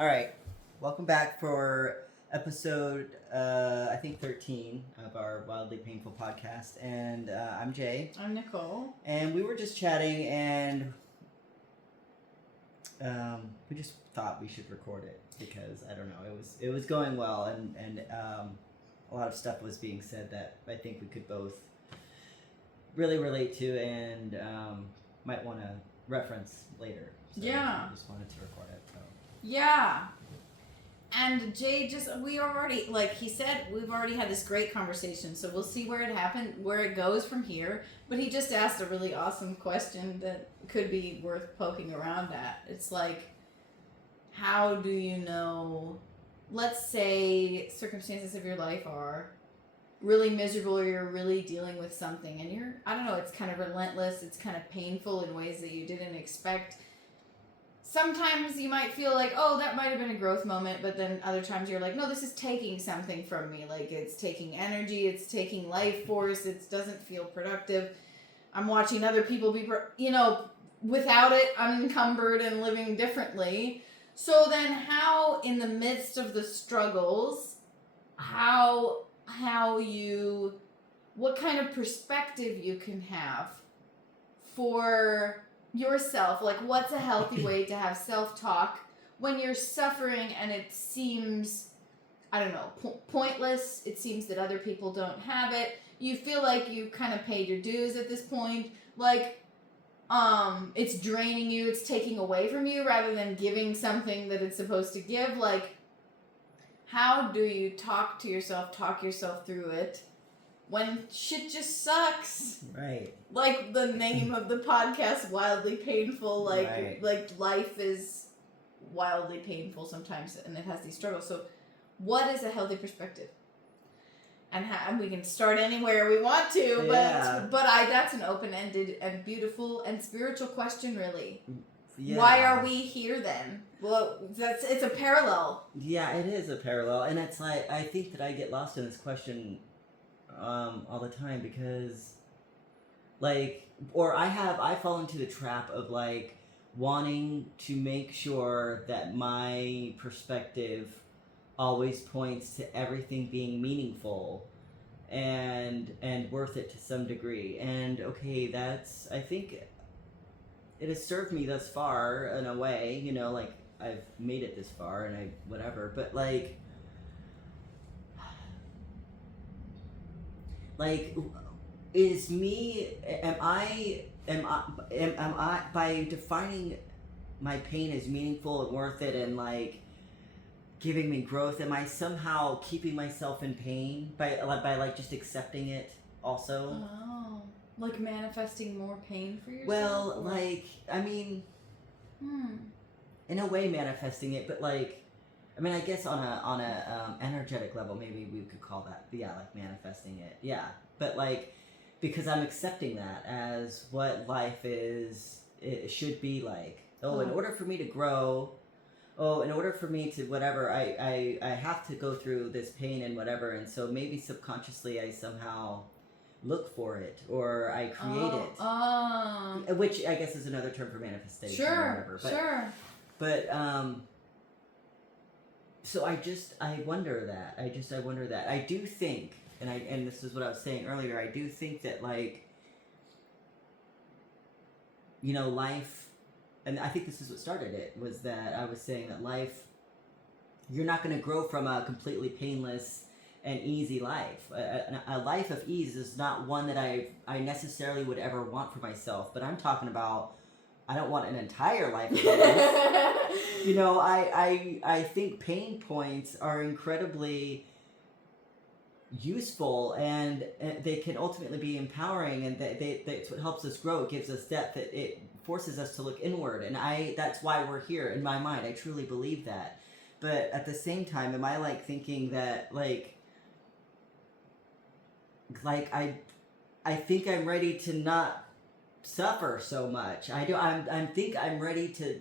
All right, welcome back for episode I think 13 of our Wildly Painful podcast, and I'm Jay. I'm Nicole. And we were just chatting, and we just thought we should record it because I don't know, it was going well, and a lot of stuff was being said that I think we could both really relate to and might want to reference later. So Yeah. we just wanted to record it. So. Yeah. And Jay we already, like he said, we've already had this great conversation, so we'll see where it goes from here. But he just asked a really awesome question that could be worth poking around at. It's like, how do you know, let's say circumstances of your life are really miserable, or you're really dealing with something and it's kind of relentless, it's kind of painful in ways that you didn't expect. Sometimes you might feel like, oh, that might have been a growth moment, but then other times you're like, no, this is taking something from me. Like, it's taking energy, it's taking life force, it doesn't feel productive. I'm watching other people be, without it, unencumbered and living differently. So then how, in the midst of the struggles, what kind of perspective you can have for yourself, like what's a healthy way to have self-talk when you're suffering and it seems, I don't know, pointless, it seems that other people don't have it, you feel like you kind of paid your dues at this point, like it's draining you, it's taking away from you rather than giving something that it's supposed to give. Like, how do you talk yourself through it when shit just sucks? Right. Like the name of the podcast, Wildly Painful, like life is wildly painful sometimes and it has these struggles. So what is a healthy perspective? And we can start anywhere we want to, but that's an open-ended and beautiful and spiritual question, really. Yeah. Why are we here then? Well, it's a parallel. Yeah, it is a parallel, and it's like, I think that I get lost in this question all the time because, I fall into the trap of wanting to make sure that my perspective always points to everything being meaningful and worth it to some degree. And okay, I think it has served me thus far in a way, I've made it this far and whatever, but is me, am I by defining my pain as meaningful and worth it and giving me growth, am I somehow keeping myself in pain by just accepting it also? Oh, like manifesting more pain for yourself? Well, in a way manifesting it, but I guess on a energetic level, maybe we could call that, manifesting it. Yeah. But because I'm accepting that as what life is, it should be like. Oh, in order for me to grow, in order for me to whatever, I have to go through this pain and whatever, and so maybe subconsciously I somehow look for it or I create it. Which I guess is another term for manifestation or whatever. Sure. But so I wonder that. I wonder that. I do think, and this is what I was saying earlier, I do think that life, and I think this is what started it, was that I was saying that life, you're not going to grow from a completely painless and easy life. A life of ease is not one that I necessarily would ever want for myself, but I'm talking about, I don't want an entire life of ease. I think pain points are incredibly useful, and they can ultimately be empowering, and that's what helps us grow. It gives us depth. It forces us to look inward, and that's why we're here. In my mind, I truly believe that. But at the same time, am I thinking that I think I'm ready to not suffer so much. I think I'm ready to.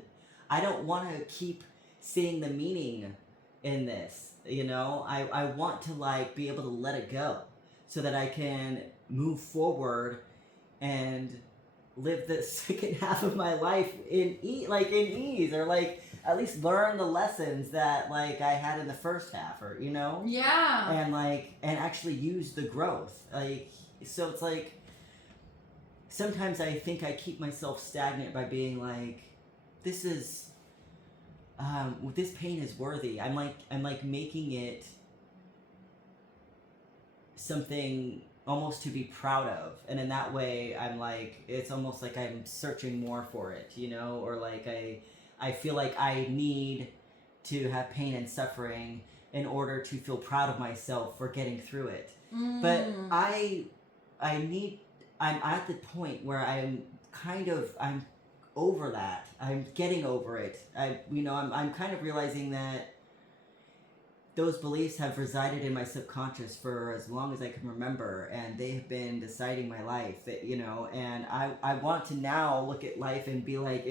I don't want to keep seeing the meaning in this. I want to be able to let it go, so that I can move forward and live the second half of my life in ease, or at least learn the lessons that like I had in the first half, or you know, Yeah. and actually use the growth. Like, so it's like sometimes I think I keep myself stagnant by being like, this is this pain is worthy. I'm like making it something almost to be proud of, and in that way I'm like, it's almost like I'm searching more for it, you know, or like I feel like I need to have pain and suffering in order to feel proud of myself for getting through it. But I'm at the point where I'm over that. I'm getting over it. I'm kind of realizing that those beliefs have resided in my subconscious for as long as I can remember, and they have been deciding my life. That, you know, and I want to now look at life and be like,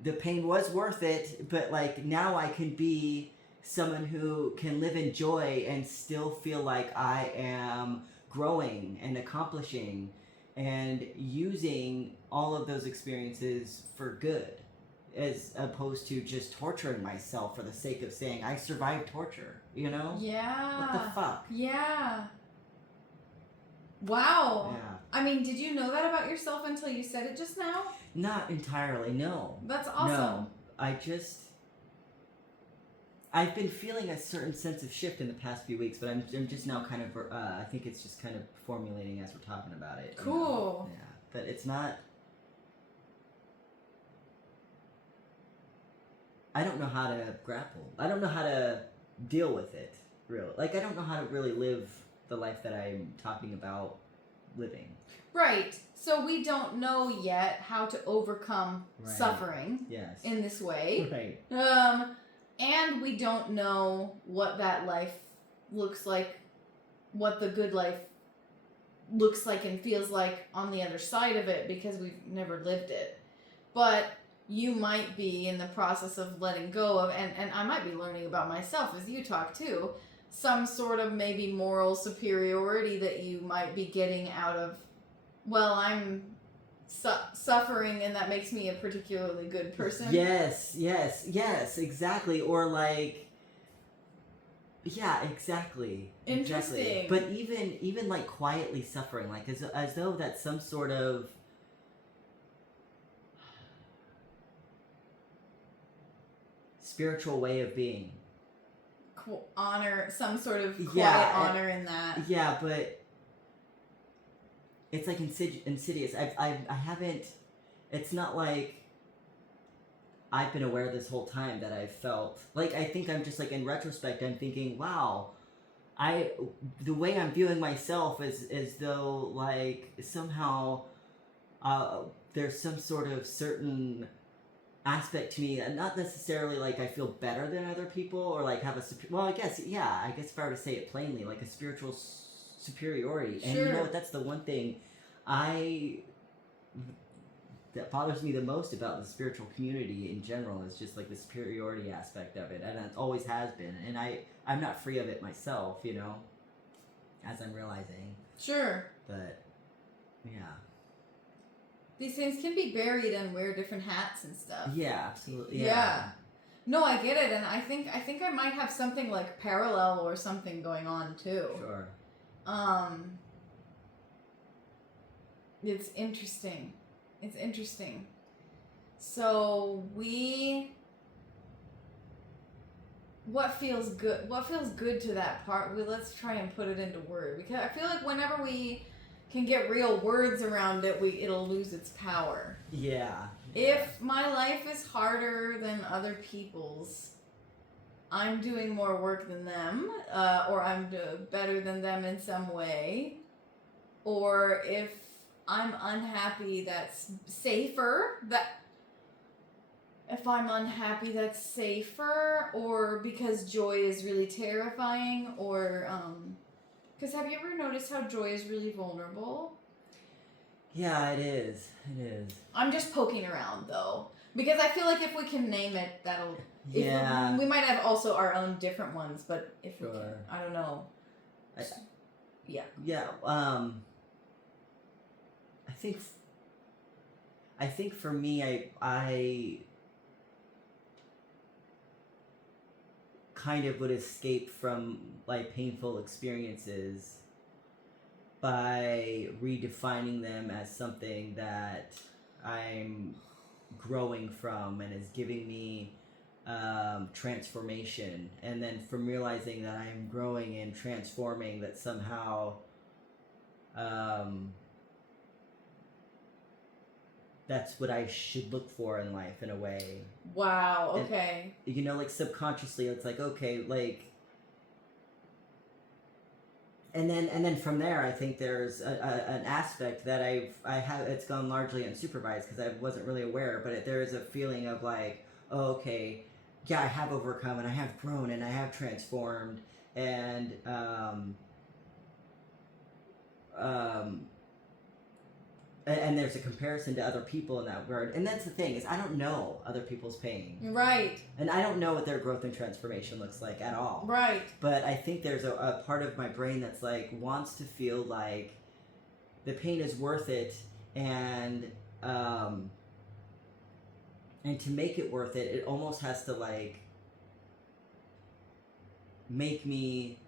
the pain was worth it, but like now I can be someone who can live in joy and still feel like I am growing and accomplishing and using all of those experiences for good, as opposed to just torturing myself for the sake of saying I survived torture, you know? Yeah. What the fuck? Yeah. Wow. Yeah. I mean, did you know that about yourself until you said it just now? Not entirely, no. That's awesome. No. I've been feeling a certain sense of shift in the past few weeks, but I'm just now kind of, I think it's just kind of formulating as we're talking about it. Cool. You know? Yeah. But it's not, I don't know how to grapple. I don't know how to deal with it, really. Like, I don't know how to really live the life that I'm talking about living. Right. So we don't know yet how to overcome suffering Yes. in this way. Right. And we don't know what that life looks like, what the good life looks like and feels like on the other side of it, because we've never lived it. But you might be in the process of letting go of, and I might be learning about myself as you talk too, some sort of maybe moral superiority that you might be getting out of, well, I'm suffering and that makes me a particularly good person. Yes, exactly. Or like, yeah, exactly. Interesting. Exactly. But even like quietly suffering, like as though that's some sort of spiritual way of being. Honor, some sort of quiet honor in that. Yeah, but it's like insidious. I haven't. It's not like I've been aware this whole time that I've felt like, I think I'm just like, in retrospect, I'm thinking, wow, the way I'm viewing myself is as though like somehow there's some sort of certain aspect to me, and not necessarily like I feel better than other people or like have I guess if I were to say it plainly, like a spiritual superiority. Sure. And you know what, that's the one thing that bothers me the most about the spiritual community in general, is just like the superiority aspect of it, and it always has been, and I'm not free of it myself, you know, as I'm realizing. Sure. But yeah, these things can be buried and wear different hats and stuff. Yeah, absolutely. Yeah. No, I get it, and I think I might have something like parallel or something going on too. Sure. It's interesting. It's interesting. So what feels good? What feels good to that part? Let's try and put it into words, because I feel like whenever we can get real words around it, it'll lose its power. Yeah. If my life is harder than other people's, I'm doing more work than them, or I'm better than them in some way, or if I'm unhappy, that's safer. If I'm unhappy, that's safer, or because joy is really terrifying, or because have you ever noticed how joy is really vulnerable? Yeah, it is. It is. I'm just poking around though, because I feel like if we can name it, that'll. Yeah. We might have also our own different ones, but if Sure. we can, I don't know. Yeah. I think I think for me, I kind of would escape from like painful experiences by redefining them as something that I'm growing from and is giving me transformation, and then from realizing that I'm growing and transforming, that somehow that's what I should look for in life in a way. Wow. Okay. And, you know, like subconsciously, it's like, okay, like, and then from there, I think there's an aspect that I have. It's gone largely unsupervised because I wasn't really aware, but there is a feeling of like, oh, okay, yeah, I have overcome and I have grown and I have transformed, and and there's a comparison to other people in that regard. And that's the thing, is I don't know other people's pain. Right. And I don't know what their growth and transformation looks like at all. Right. But I think there's a part of my brain that's like wants to feel like the pain is worth it, and to make it worth it, it almost has to like make me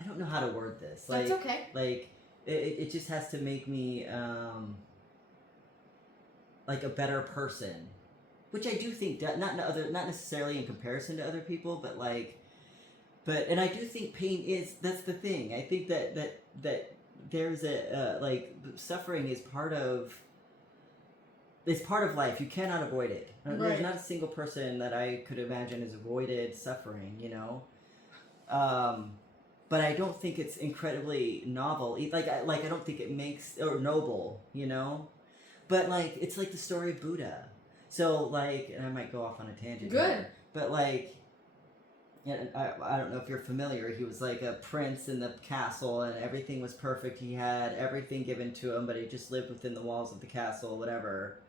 I don't know how to word this. Like, That's okay. Like it just has to make me like a better person, which I do think that not necessarily in comparison to other people, but like, and I do think pain is, that's the thing. I think that there's a like suffering is part of. It's part of life. You cannot avoid it. Right. There's not a single person that I could imagine has avoided suffering. You know. But I don't think it's incredibly novel. Like I don't think it makes, or noble, you know. But like it's like the story of Buddha. So like, and I might go off on a tangent. Good. Here, but like, I don't know if you're familiar. He was like a prince in the castle, and everything was perfect. He had everything given to him, but he just lived within the walls of the castle, whatever.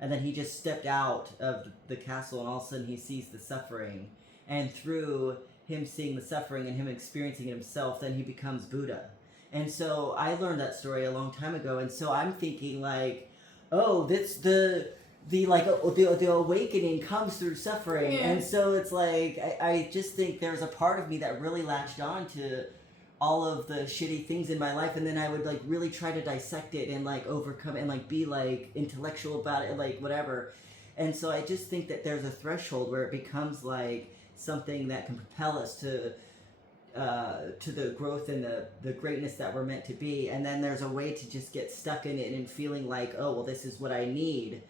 And then he just stepped out of the castle, and all of a sudden he sees the suffering, and through him seeing the suffering and him experiencing it himself, then he becomes Buddha. And so I learned that story a long time ago, and so I'm thinking like, oh, that's the awakening comes through suffering. Yeah. And so it's like I just think there's a part of me that really latched on to all of the shitty things in my life, and then I would like really try to dissect it and like overcome it and like be like intellectual about it, like whatever. And so I just think that there's a threshold where it becomes like something that can propel us to the growth and the greatness that we're meant to be. And then there's a way to just get stuck in it and feeling like, oh, well, this is what I need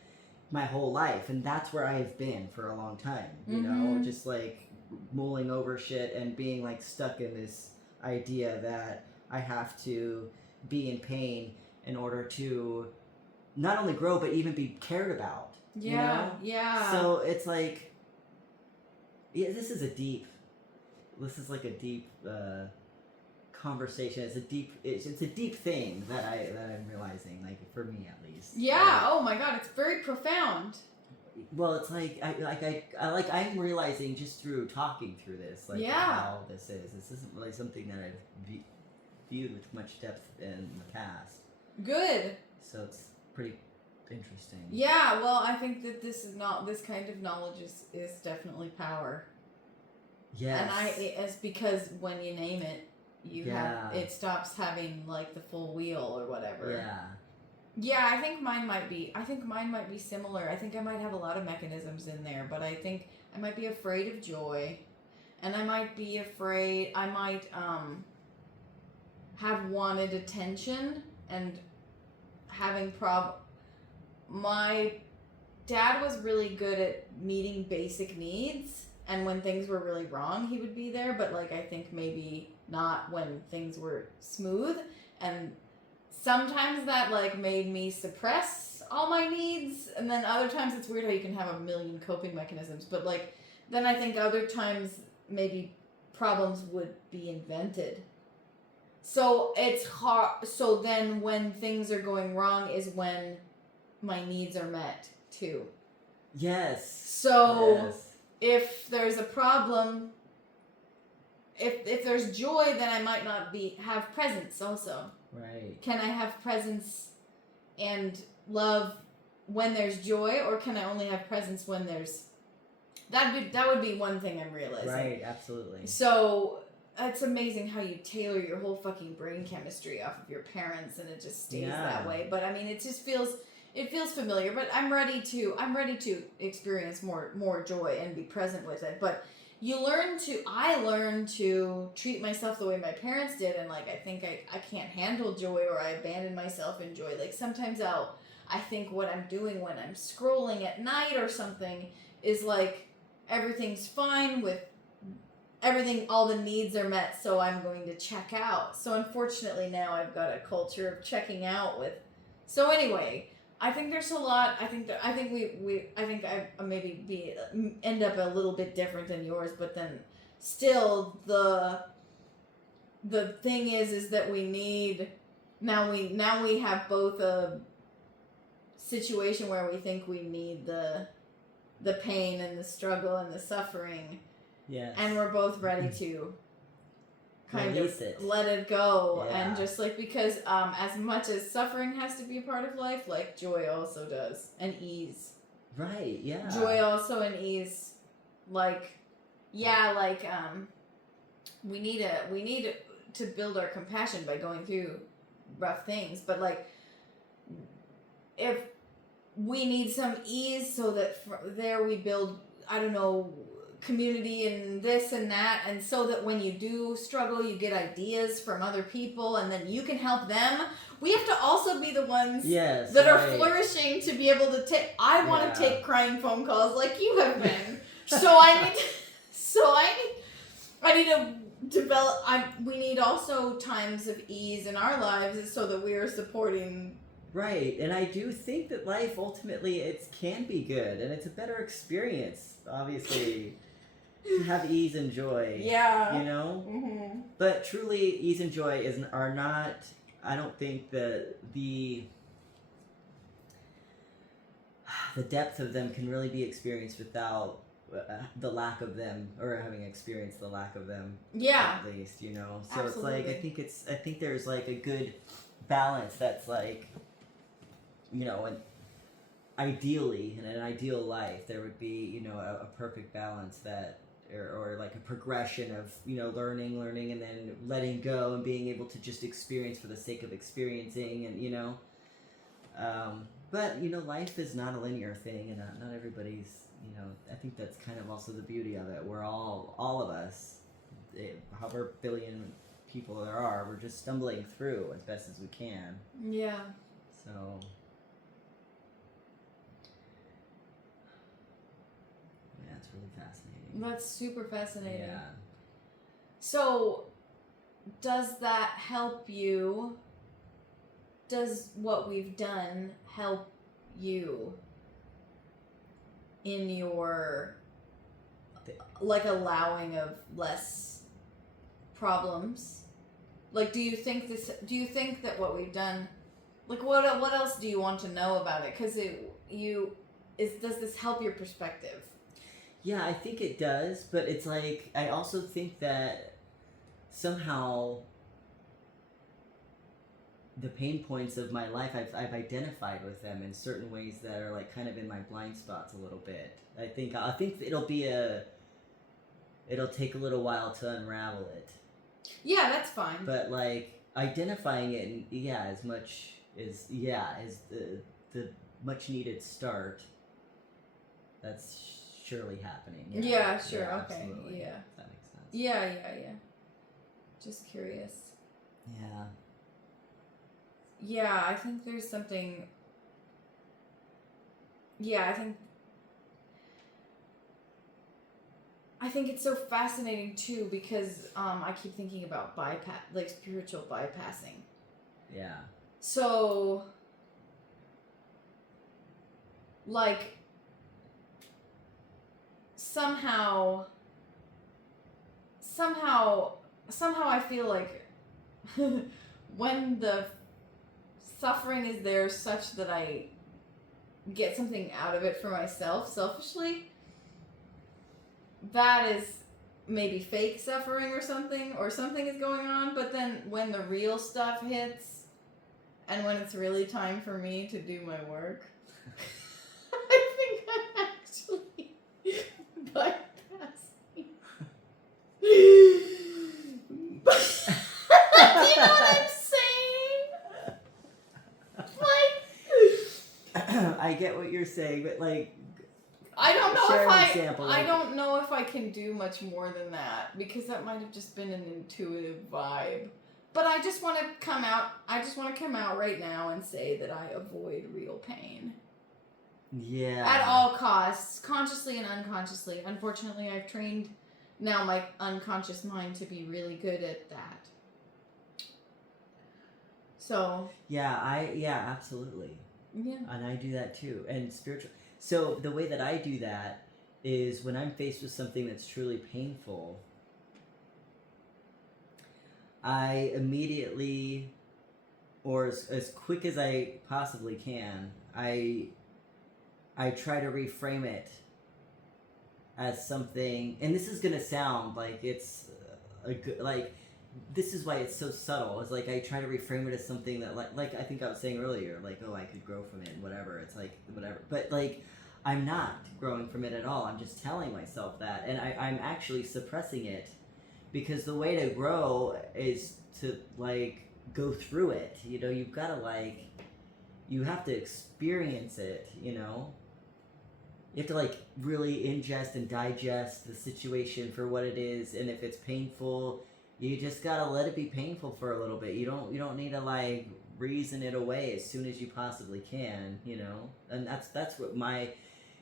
my whole life. And that's where I've been for a long time, you know, just like mulling over shit and being like stuck in this idea that I have to be in pain in order to not only grow, but even be cared about. Yeah. You know? Yeah. So it's like, yeah, this is like a deep conversation. It's a deep thing that I'm realizing, like for me at least. Yeah. Oh my God, it's very profound. Well, it's like I'm realizing just through talking through this, like how this is. This isn't really something that I've viewed with much depth in the past. Good. So it's pretty interesting. Yeah, well, I think that this kind of knowledge is definitely power. Yes. And it's because when you name it, it stops having like the full wheel or whatever. Yeah. Yeah, I think mine might be similar. I think I might have a lot of mechanisms in there, but I think I might be afraid of joy, and I might have wanted attention and having my dad was really good at meeting basic needs, and when things were really wrong, he would be there, but like I think maybe not when things were smooth, and sometimes that like made me suppress all my needs, and then other times it's weird how you can have a million coping mechanisms, but like then I think other times maybe problems would be invented. So it's hard. So then when things are going wrong is when my needs are met too. Yes. So if there's a problem, if there's joy, then I might not have presence also. Right. Can I have presence and love when there's joy, or can I only have presence when there's... That would be one thing I'm realizing. Right, absolutely. So it's amazing how you tailor your whole fucking brain chemistry off of your parents, and it just stays that way. But I mean, it just feels familiar. But I'm ready to experience more joy and be present with it. But I learned to treat myself the way my parents did, and like I think I can't handle joy, or I abandon myself in joy. Like sometimes I think what I'm doing when I'm scrolling at night or something is like everything's fine with everything, all the needs are met, so I'm going to check out. So unfortunately now I've got a culture of checking out with. So anyway, I think there's a lot. I think I maybe end up a little bit different than yours, but then still the thing is that we need now we have both a situation where we think we need the pain and the struggle and the suffering. Yes. And we're both ready to kind Release of it. let it go. Yeah. And just like, because as much as suffering has to be a part of life, like joy also does. And ease. Right, yeah. Joy also and ease. Like, yeah, like, we need to build our compassion by going through rough things. But like, if we need some ease so that there we build, I don't know, community and this and that, and so that when you do struggle you get ideas from other people and then you can help them. We have to also be the ones that are flourishing to be able to take... I want to take crying phone calls like you have been. I need to develop... we need also times of ease in our lives so that we are supporting... Right, and I do think that life ultimately it can be good, and it's a better experience, obviously, to have ease and joy. Yeah. You know? Mm-hmm. But truly, ease and joy are not, I don't think the depth of them can really be experienced without the lack of them, or having experienced the lack of them. Yeah. At least, you know? So Absolutely. it's like, I think there's like a good balance that's like, you know, and ideally, in an ideal life, there would be, you know, a perfect balance that, or like a progression of, you know, learning, and then letting go and being able to just experience for the sake of experiencing, and, you know. But, you know, life is not a linear thing, and not everybody's, you know, I think that's kind of also the beauty of it. We're all of us, however billion people there are, we're just stumbling through as best as we can. Yeah. So... it's really fascinating. That's super fascinating. Yeah. So, does that help you? Does what we've done help you in your, like, allowing of less problems? Like, do you think that what we've done, like, what else do you want to know about it? Because does this help your perspective? Yeah, I think it does, but it's like, I also think that somehow the pain points of my life, I've identified with them in certain ways that are like kind of in my blind spots a little bit. I think it'll take a little while to unravel it. Yeah, that's fine. But like identifying it, as much as the much needed start. That's surely happening. Yeah, sure. Yeah, okay. absolutely. Yeah. If that makes sense. Yeah. Just curious. Yeah. Yeah, I think there's something... Yeah, I think it's so fascinating too because I keep thinking about spiritual bypassing. Yeah. So, like, somehow I feel like when the suffering is there such that I get something out of it for myself selfishly, that is maybe fake suffering or something is going on, but then when the real stuff hits and when it's really time for me to do my work, I think I'm actually bypassing. Do you know what I'm saying? Like, I get what you're saying, but like, I don't know share if an example, I like- don't know if I can do much more than that, because that might have just been an intuitive vibe. But I just want to come out right now and say that I avoid real pain. yeah. At all costs, consciously and unconsciously. Unfortunately, I've trained now my unconscious mind to be really good at that. So, Yeah, absolutely. yeah. And I do that too. And spiritual. So the way that I do that is when I'm faced with something that's truly painful, I immediately, or as quick as I possibly can, I try to reframe it as something, and this is gonna sound like it's a good, like, this is why it's so subtle. It's like I try to reframe it as something that like I think I was saying earlier, like, oh, I could grow from it and whatever. It's like whatever, but like I'm not growing from it at all. I'm just telling myself that, and I'm actually suppressing it, because the way to grow is to like go through it. You know, you've got to like, you have to experience it. You know, you have to like really ingest and digest the situation for what it is, and if it's painful, you just gotta let it be painful for a little bit. You don't need to like reason it away as soon as you possibly can, you know. And that's what my,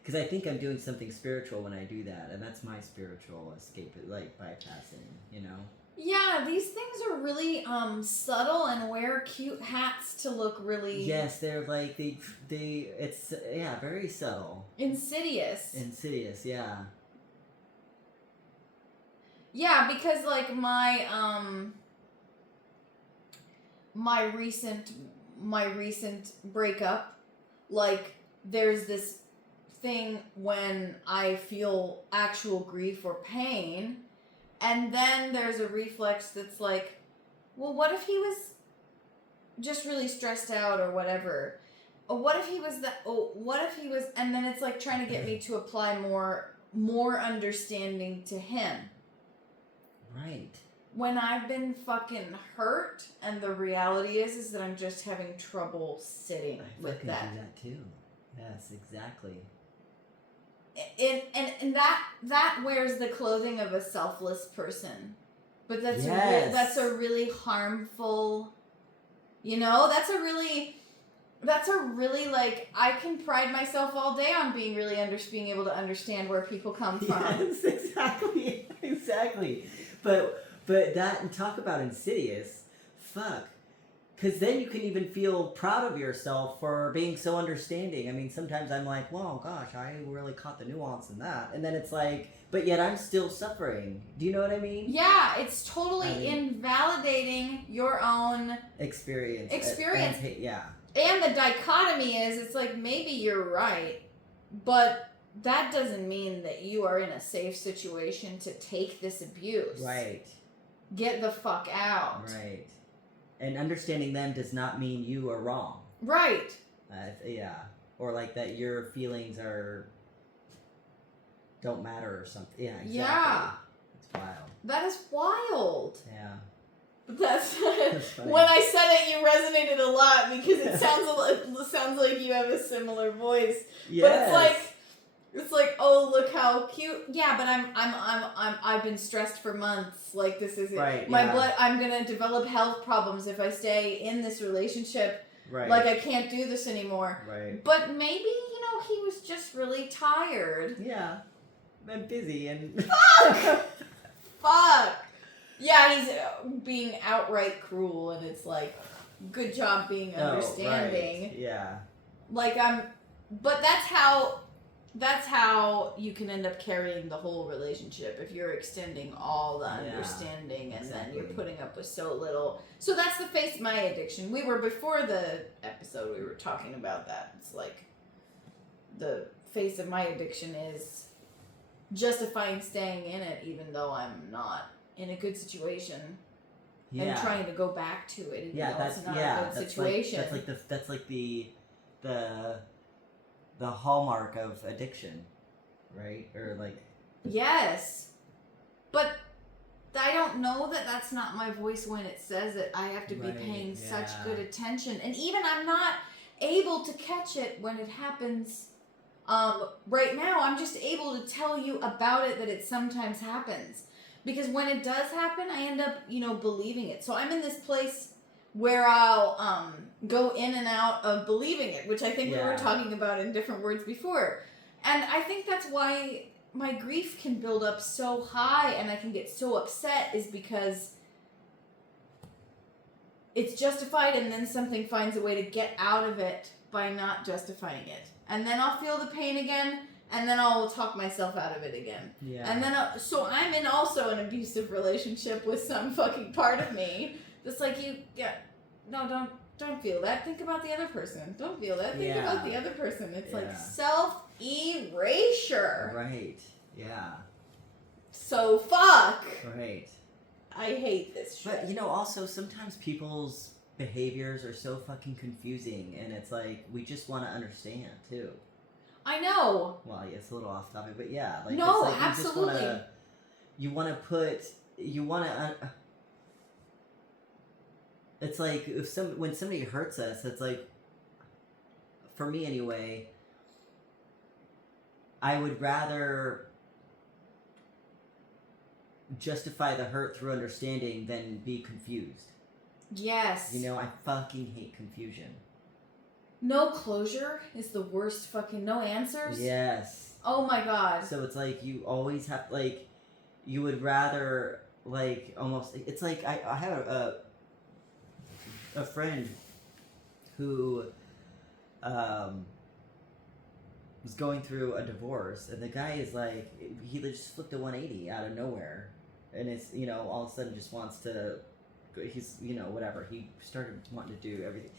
because I think I'm doing something spiritual when I do that, and that's my spiritual escape, like bypassing, you know. Yeah, these things are really subtle and wear cute hats to look really Yes, they're like they it's very subtle, insidious. insidious, yeah. Yeah, because like my recent breakup, like there's this thing when I feel actual grief or pain, and then there's a reflex that's like, well, what if he was just really stressed out or whatever? Or what if he was and then it's like trying to get me to apply more understanding to him. Right. When I've been fucking hurt, and the reality is that I'm just having trouble sitting with I that. do that too. Yes, exactly. And that wears the clothing of a selfless person, but that's Yes. that's a really harmful. You know, that's a really like, I can pride myself all day on being being able to understand where people come from. Yes, exactly. But that, and talk about insidious, fuck. Because then you can even feel proud of yourself for being so understanding. I mean, sometimes I'm like, whoa, gosh, I really caught the nuance in that. And then it's like, but yet I'm still suffering. Do you know what I mean? Yeah, it's totally invalidating your own Experience. Yeah. And the dichotomy is, it's like, maybe you're right, but that doesn't mean that you are in a safe situation to take this abuse. Right. Get the fuck out. Right. And understanding them does not mean you are wrong. Right. Yeah. Or like that your feelings don't matter or something. Yeah, exactly. Yeah. It's wild. That is wild. Yeah. That's funny. When I said it, you resonated a lot, because it sounds like you have a similar voice. Yes. But it's like, oh, look how cute. Yeah, but I've been stressed for months. Like, this is right, my yeah. blood. I'm gonna develop health problems if I stay in this relationship. Right. Like, I can't do this anymore. Right. But maybe, he was just really tired. Yeah. I'm busy and. Fuck. Yeah, he's being outright cruel, and it's like, good job being understanding. Right. Yeah. Like, but that's how you can end up carrying the whole relationship, if you're extending all the understanding, and then you're putting up with so little. So that's the face of my addiction. Before the episode, we were talking about that. It's like, the face of my addiction is justifying staying in it even though I'm not in a good situation. Yeah. And trying to go back to it even though that's it's not yeah. a good That's situation. that's like the hallmark of addiction, right? Or like. Yes. But I don't know that that's not my voice when it says it. I have to be paying such good attention. And even I'm not able to catch it when it happens. Right now, I'm just able to tell you about it, that it sometimes happens. Because when it does happen, I end up, believing it. So I'm in this place where I'll go in and out of believing it, which I think we were talking about in different words before. And I think that's why my grief can build up so high and I can get so upset, is because it's justified and then something finds a way to get out of it by not justifying it. And then I'll feel the pain again, and then I'll talk myself out of it again. Yeah. And then, so I'm in also an abusive relationship with some fucking part of me that's like, no, don't feel that. Think about the other person. Don't feel that. Think about the other person. It's like self-erasure. Right. Yeah. So fuck. Right. I hate this shit. But, also sometimes people's behaviors are so fucking confusing, and it's like, we just want to understand, too. I know. Well, yeah, it's a little off topic, but yeah. Like, no, it's like absolutely. It's like, when somebody hurts us, it's like, for me anyway, I would rather justify the hurt through understanding than be confused. Yes. I fucking hate confusion. No closure is the worst fucking... No answers? Yes. Oh my god. So it's like you always have... Like, you would rather, like, almost... It's like I have a friend who was going through a divorce, and the guy is like... He just flipped a 180 out of nowhere. And it's, all of a sudden just wants to... He's, whatever. He started wanting to do everything.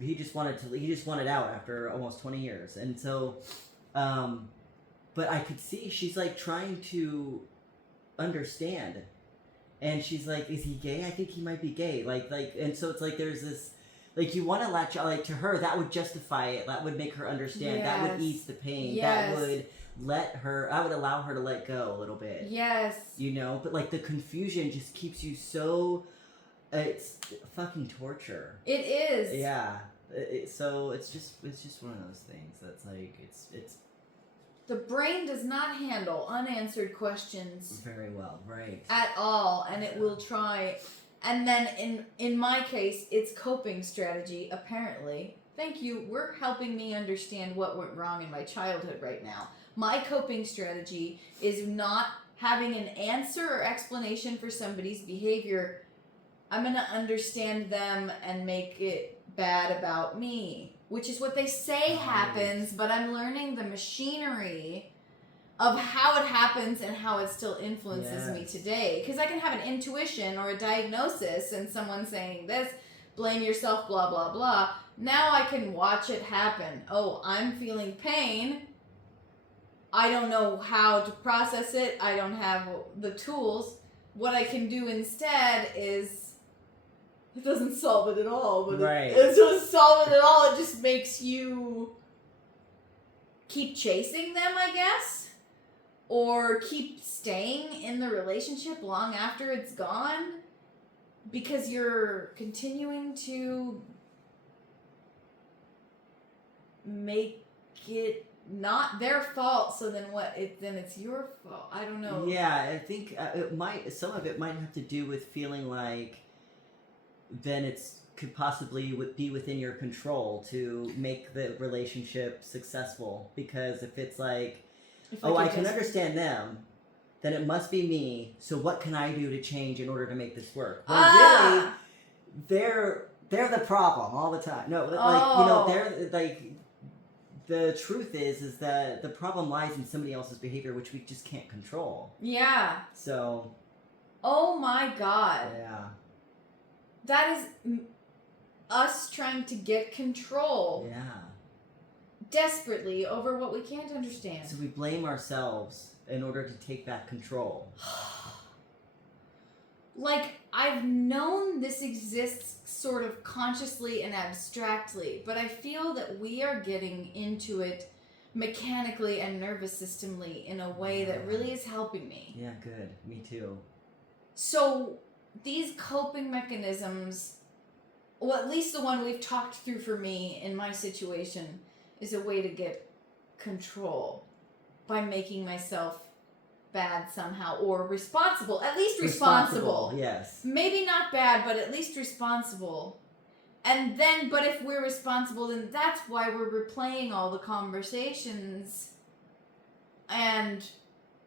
He just wanted out after almost 20 years. And so, but I could see she's like trying to understand. And she's like, is he gay? I think he might be gay. And so it's like, there's this, like, you want to latch, like, to her, that would justify it. That would make her understand. Yes. That would ease the pain. Yes. That would I would allow her to let go a little bit. Yes. But like the confusion just keeps you so, it's fucking torture. It is. Yeah. So it's just one of those things that's like, it's the brain does not handle unanswered questions very well, right? At all, and it will try. And then in my case, it's coping strategy, apparently. Thank you. We're helping me understand what went wrong in my childhood right now. My coping strategy is not having an answer or explanation for somebody's behavior. I'm going to understand them and make it bad about me, which is what they say happens, but I'm learning the machinery of how it happens and how it still influences me today. Because I can have an intuition or a diagnosis and someone saying this, blame yourself, blah, blah, blah. Now I can watch it happen. Oh, I'm feeling pain. I don't know how to process it. I don't have the tools. What I can do instead is, it doesn't solve it at all, but it doesn't solve it at all. It just makes you keep chasing them, I guess, or keep staying in the relationship long after it's gone because you're continuing to make it not their fault. So then then it's your fault. I don't know. Yeah, I think some of it might have to do with feeling like then could possibly be within your control to make the relationship successful. Because if it's like, I can understand them, then it must be me. So what can I do to change in order to make this work? Well, really, they're the problem all the time. No, they're like, the truth is that the problem lies in somebody else's behavior, which we just can't control. Yeah. So. Oh my god. Yeah. That is us trying to get control. Yeah. desperately over what we can't understand. So we blame ourselves in order to take back control. Like, I've known this exists sort of consciously and abstractly, but I feel that we are getting into it mechanically and nervous systemly in a way that really is helping me. Yeah, good. Me too. So, these coping mechanisms, well, at least the one we've talked through for me in my situation, is a way to get control by making myself bad somehow, or responsible. At least responsible. Yes. Maybe not bad, but at least responsible. And then, but if we're responsible, then that's why we're replaying all the conversations. And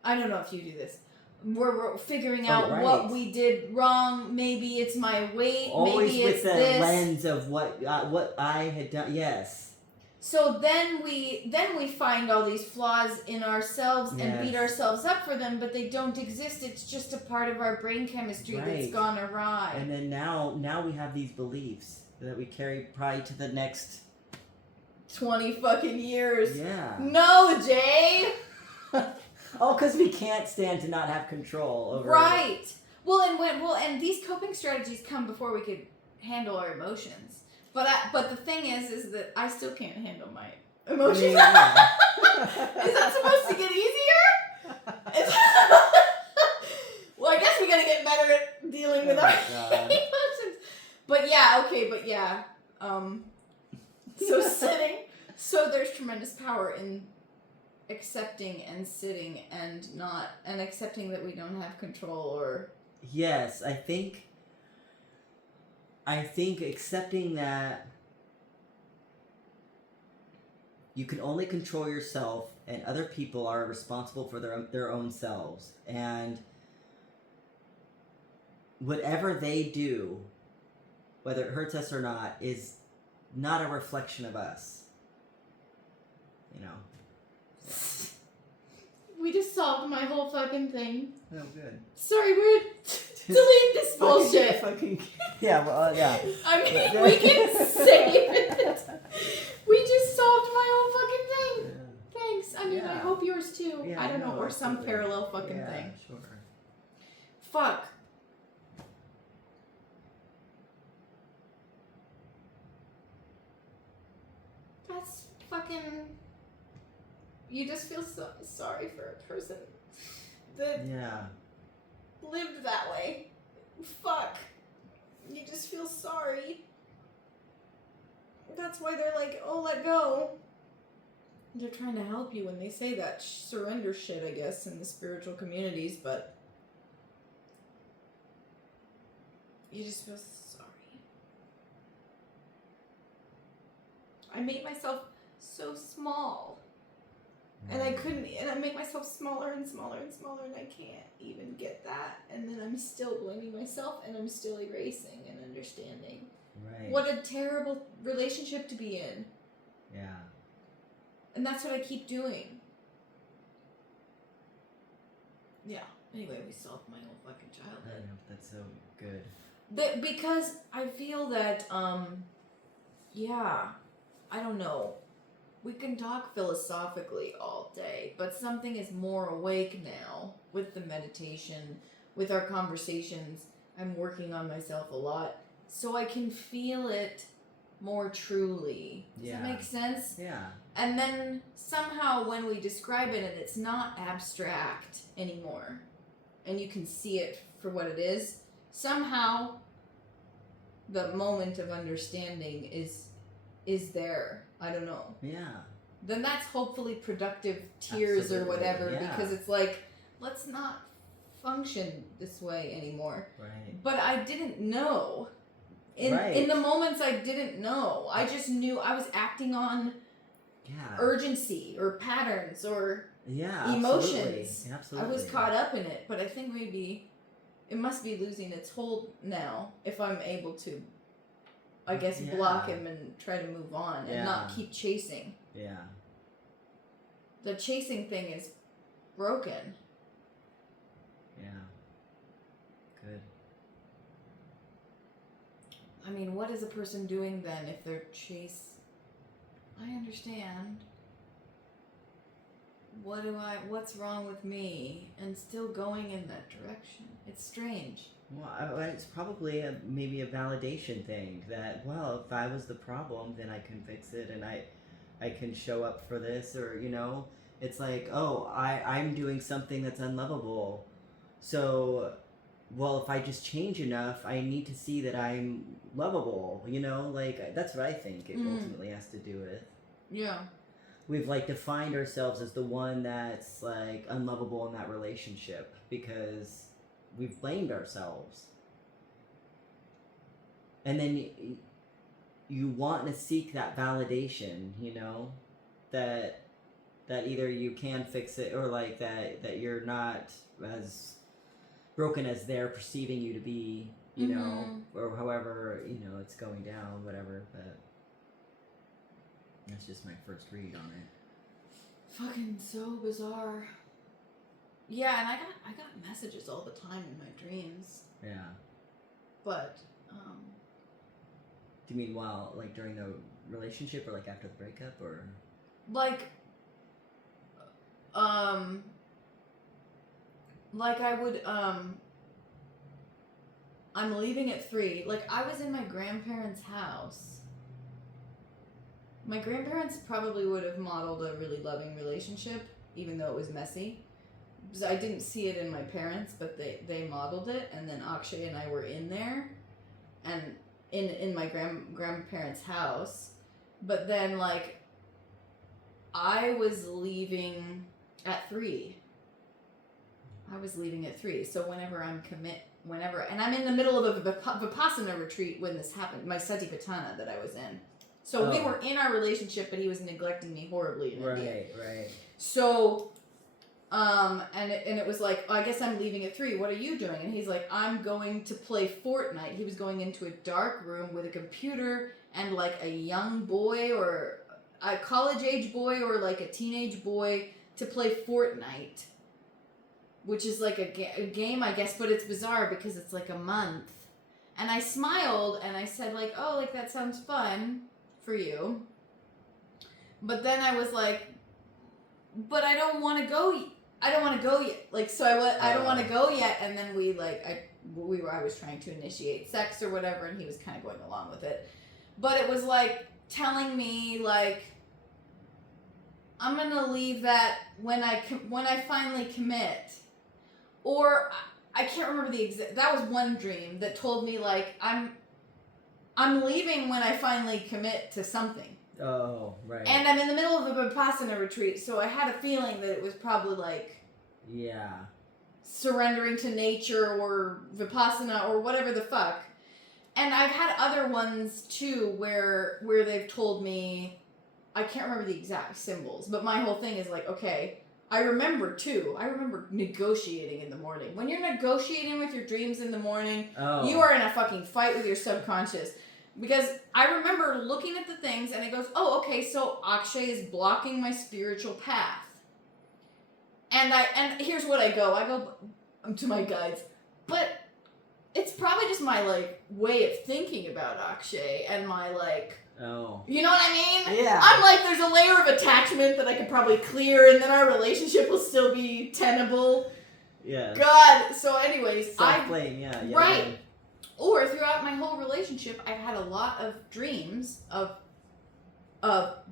I don't know if you do this. We're figuring out what we did wrong. Maybe it's my weight. Always maybe with it's the this. lens of what I had done. Yes. So then we find all these flaws in ourselves and beat ourselves up for them, but they don't exist. It's just a part of our brain chemistry that's gone awry. And then now we have these beliefs that we carry probably to the next 20 fucking years. Yeah. No, Jay. Oh, because we can't stand to not have control over. Right. Well, and these coping strategies come before we could handle our emotions. But the thing is that I still can't handle my emotions. Is that supposed to get easier? Well, I guess we gotta get better at dealing with our emotions. But yeah. So there's tremendous power in accepting and sitting and accepting that we don't have control or. Yes, I think accepting that you can only control yourself and other people are responsible for their own selves, and whatever they do, whether it hurts us or not, is not a reflection of us. You know. We just solved my whole fucking thing. Oh, good. Sorry, we're delete this bullshit. Yeah, well, yeah. I mean, we can save it. We just solved my whole fucking thing. Yeah. Thanks. I mean, I hope yours too. Yeah, I don't know, or some parallel fucking thing. Sure. Fuck. That's fucking. You just feel so sorry for a person that lived that way. Fuck. You just feel sorry. That's why they're like, oh, let go. They're trying to help you when they say that surrender shit, I guess, in the spiritual communities, but you just feel sorry. I made myself so small. And I make myself smaller and smaller and smaller, and I can't even get that. And then I'm still blaming myself, and I'm still erasing and understanding. Right. What a terrible relationship to be in. Yeah. And that's what I keep doing. Yeah. Anyway, we solved my whole fucking childhood. I know, that's so good. Because I feel that, I don't know. We can talk philosophically all day, but something is more awake now with the meditation, with our conversations. I'm working on myself a lot, so I can feel it more truly. Does that make sense? Yeah. And then somehow when we describe it, and it's not abstract anymore, and you can see it for what it is, somehow the moment of understanding is there. I don't know. Yeah. Then that's hopefully productive tears or whatever, because it's like, let's not function this way anymore. Right. But I didn't know. In the moments I didn't know. I just knew I was acting on urgency or patterns or emotions. Absolutely. I was caught up in it, but I think maybe it must be losing its hold now if I'm able to, I guess, block him and try to move on and not keep chasing. Yeah. The chasing thing is broken. Yeah. Good. I mean, what is a person doing then if they're I understand. what's wrong with me, and still going in that direction. It's strange. Well, it's probably maybe a validation thing that, well, if I was the problem, then I can fix it, and I can show up for this, or, you know, it's like, oh, I'm doing something that's unlovable. So, well, if I just change enough, I need to see that I'm lovable, you know? Like, that's what I think it ultimately has to do with. Yeah. We've, like, defined ourselves as the one that's, like, unlovable in that relationship because we've blamed ourselves. And then you want to seek that validation, you know? That either you can fix it or, like, that you're not as broken as they're perceiving you to be, you know, or however, you know, it's going down, whatever, but that's just my first read on it. Fucking so bizarre. Yeah, and I got messages all the time in my dreams. Yeah. But, Do you mean while, like, during the relationship or, like, after the breakup, or? like I would, I'm leaving at 3. Like, I was in my grandparents' house. My grandparents probably would have modeled a really loving relationship, even though it was messy. Because I didn't see it in my parents, but they modeled it, and then Akshay and I were in there, and in my grandparents' house. But then, like, I was leaving at 3. I was leaving at 3. So whenever and I'm in the middle of a Vipassana retreat when this happened, my Satipatthana that I was in. So we were in our relationship, but he was neglecting me horribly in India. Right. So, and it was like, oh, I guess I'm leaving at 3. What are you doing? And he's like, I'm going to play Fortnite. He was going into a dark room with a computer and like a young boy or a college-age boy or like a teenage boy to play Fortnite, which is like a game, I guess, but it's bizarre because it's like a month. And I smiled and I said like, oh, like that sounds fun for you. But then I was like, but I don't want to go yet. Like, so I don't want to go yet. And then I was trying to initiate sex or whatever, and he was kind of going along with it. But it was like telling me like, I'm going to leave that when I finally commit. Or I can't remember the exact, that was one dream that told me like, I'm leaving when I finally commit to something. Oh, right. And I'm in the middle of a Vipassana retreat, so I had a feeling that it was probably like... Yeah. Surrendering to nature or Vipassana or whatever the fuck. And I've had other ones, too, where they've told me... I can't remember the exact symbols, but my whole thing is like, okay, I remember, too. I remember negotiating in the morning. When you're negotiating with your dreams in the morning, you are in a fucking fight with your subconscious. Because I remember looking at the things and it goes, oh, okay, so Akshay is blocking my spiritual path. And here's what I go to my guides, but it's probably just my, like, way of thinking about Akshay and my, like, you know what I mean? Yeah. I'm like, there's a layer of attachment that I could probably clear and then our relationship will still be tenable. Yeah. God, so anyways, Self-blame, yeah. Right. Or throughout my whole relationship, I've had a lot of dreams of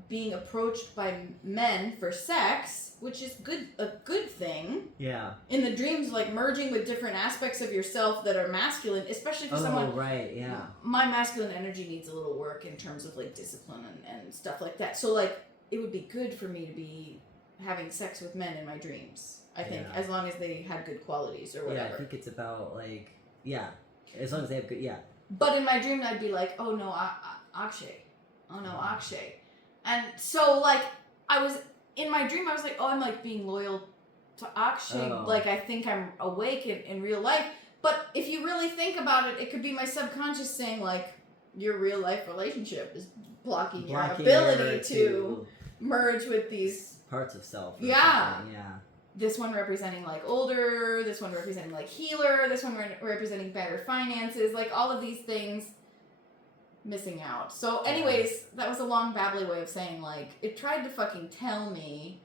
being approached by men for sex, which is a good thing. Yeah. In the dreams, like merging with different aspects of yourself that are masculine, especially for someone. Oh, right, yeah. My masculine energy needs a little work in terms of like discipline and stuff like that. So like, it would be good for me to be having sex with men in my dreams. I think, as long as they had good qualities or whatever. Yeah, I think it's about like, as long as they have good, But in my dream, I'd be like, oh no, Akshay. Oh no, Akshay. And so, like, in my dream, I was like, oh, I'm like being loyal to Akshay. Oh. Like, I think I'm awake in real life. But if you really think about it, it could be my subconscious saying, like, your real life relationship is blocking your ability to merge with these parts of self. Yeah. Yeah. This one representing like older, this one representing like healer, this one representing better finances, like all of these things missing out. So anyways, that was a long babbly way of saying like, it tried to fucking tell me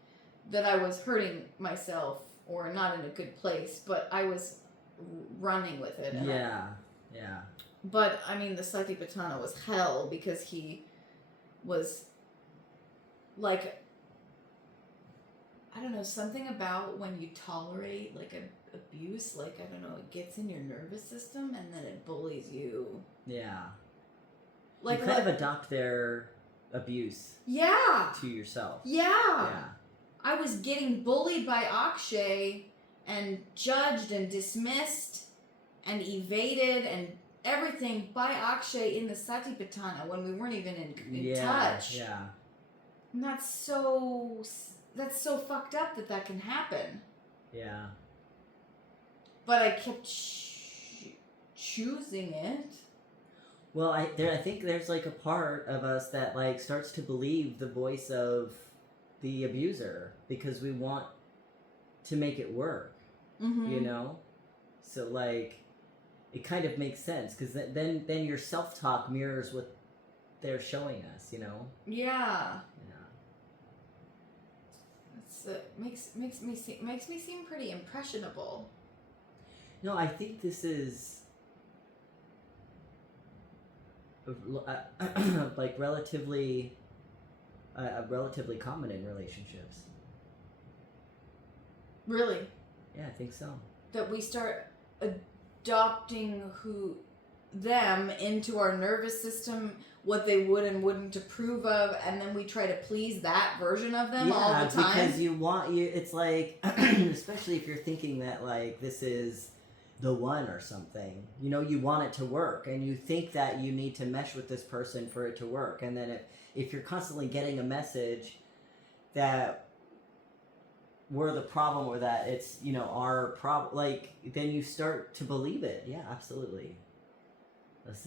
that I was hurting myself or not in a good place, but I was running with it. And yeah. but I mean, the Satipatthana was hell because he was like, I don't know, something about when you tolerate like a abuse, like, I don't know, it gets in your nervous system and then it bullies you. Yeah. Like, you kind of adopt their abuse yeah, to yourself. yeah. I was getting bullied by Akshay and judged and dismissed and evaded and everything by Akshay in the Satipatthana when we weren't even in touch. Yeah. And that's so fucked up that can happen. Yeah. But I kept choosing it. Well, I think there's like a part of us that like starts to believe the voice of the abuser because we want to make it work, you know? So like, it kind of makes sense because then your self-talk mirrors what they're showing us, you know? Yeah. Yeah. It's makes me seem pretty impressionable. No, I think this is like relatively common in relationships. Really? Yeah, I think so. That we start adopting them into our nervous system, what they would and wouldn't approve of, and then we try to please that version of them all the time. Because it's like, especially if you're thinking that like this is the one or something, you know, you want it to work and you think that you need to mesh with this person for it to work. And then if you're constantly getting a message that we're the problem or that it's, you know, our problem, like, then you start to believe it. Yeah, absolutely. This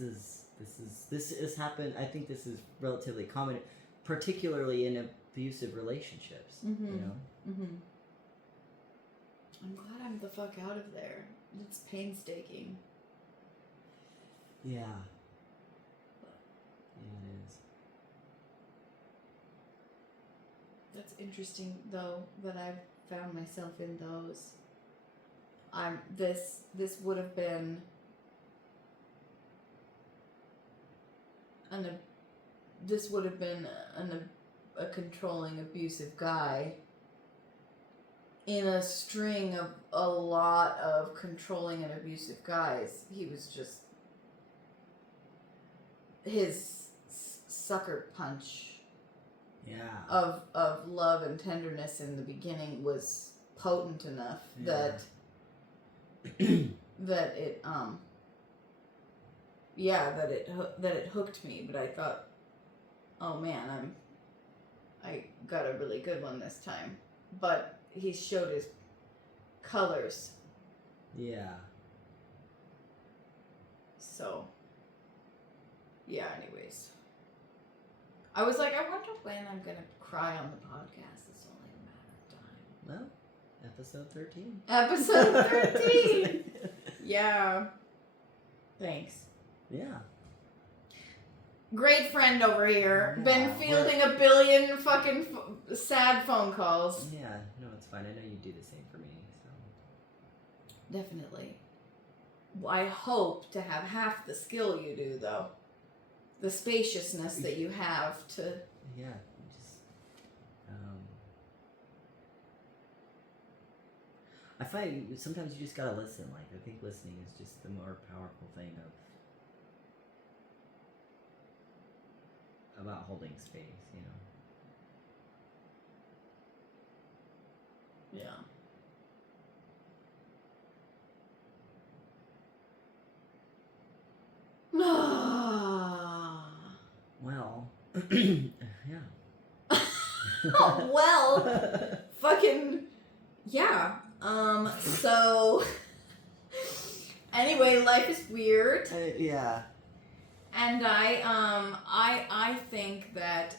has happened. I think this is relatively common, particularly in abusive relationships, you know? Mm-hmm. I'm glad I'm the fuck out of there. It's painstaking. Yeah. Yeah, it is. That's interesting, though, that I've found myself in those. This would have been a controlling, abusive guy in a string of a lot of controlling and abusive guys. He was just, his sucker punch of love and tenderness in the beginning was potent enough that that it hooked me. But I thought, oh man, I got a really good one this time. But he showed his colors. Yeah. So, yeah, anyways. I was like, I wonder when I'm going to cry on the podcast. It's only a matter of time. Well, episode 13. Episode 13! Yeah. Thanks. Yeah. Great friend over here. Yeah, Been fielding a billion fucking sad phone calls. Yeah, no, it's fine. I know you do the same for me, so. Definitely. I hope to have half the skill you do, though. The spaciousness that you have to... Yeah, just... I find sometimes you just gotta listen. Like, I think listening is just the more powerful thing about holding space, you know? Yeah. Well, yeah. Well, fucking, yeah. So, anyway, life is weird. Yeah. And I think that,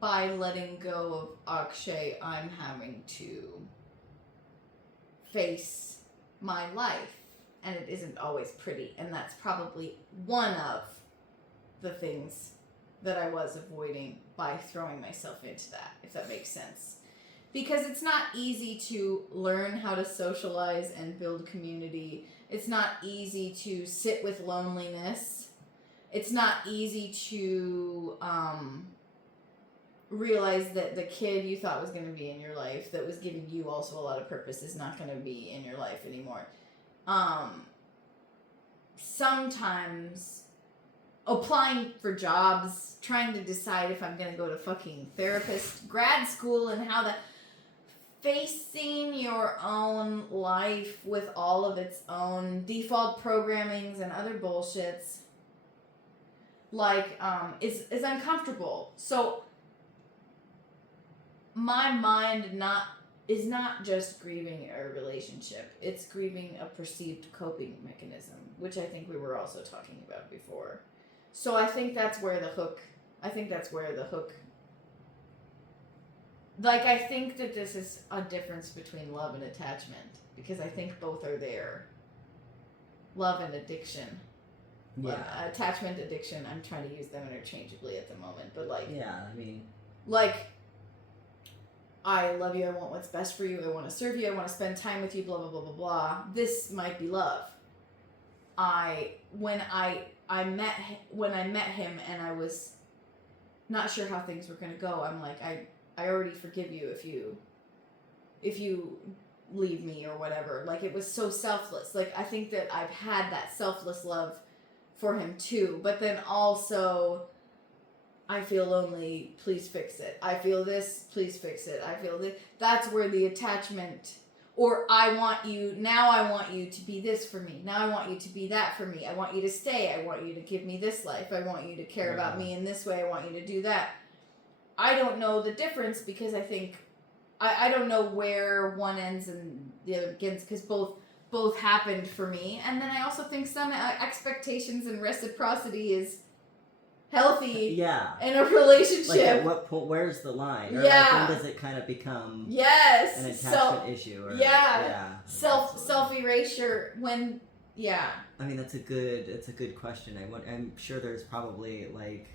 by letting go of Akshay, I'm having to face my life. And it isn't always pretty. And that's probably one of the things that I was avoiding by throwing myself into that, if that makes sense. Because it's not easy to learn how to socialize and build community. It's not easy to sit with loneliness. It's not easy to realize that the kid you thought was going to be in your life, that was giving you also a lot of purpose, is not going to be in your life anymore. Sometimes applying for jobs, trying to decide if I'm going to go to fucking therapist, grad school, and how that... Facing your own life with all of its own default programmings and other bullshits, like, is uncomfortable. So, my mind is not just grieving a relationship. It's grieving a perceived coping mechanism, which I think we were also talking about before. So I think that's where the hook... Like, I think that this is a difference between love and attachment, because I think both are there. Love and addiction. Yeah. Attachment, addiction, I'm trying to use them interchangeably at the moment, but like... Yeah, I mean... Like, I love you, I want what's best for you, I want to serve you, I want to spend time with you, blah, blah, blah, blah, blah. This might be love. When I met him and I was not sure how things were going to go, I'm like, I already forgive you if you leave me or whatever. Like, it was so selfless. Like, I think that I've had that selfless love for him too, but then also I feel lonely, please fix it. I feel this, please fix it. I feel this. That's where the attachment, or I want you to be this for me. Now I want you to be that for me. I want you to stay. I want you to give me this life. I want you to care about me in this way. I want you to do that. I don't know the difference, because I think I don't know where one ends and the other begins, because both happened for me. And then I also think some expectations and reciprocity is healthy in a relationship. Like, at what point, where's the line? Or yeah. like, when does it kind of become an attachment issue? Or, Self erasure when, I mean, it's a good question. I'm sure there's probably, like,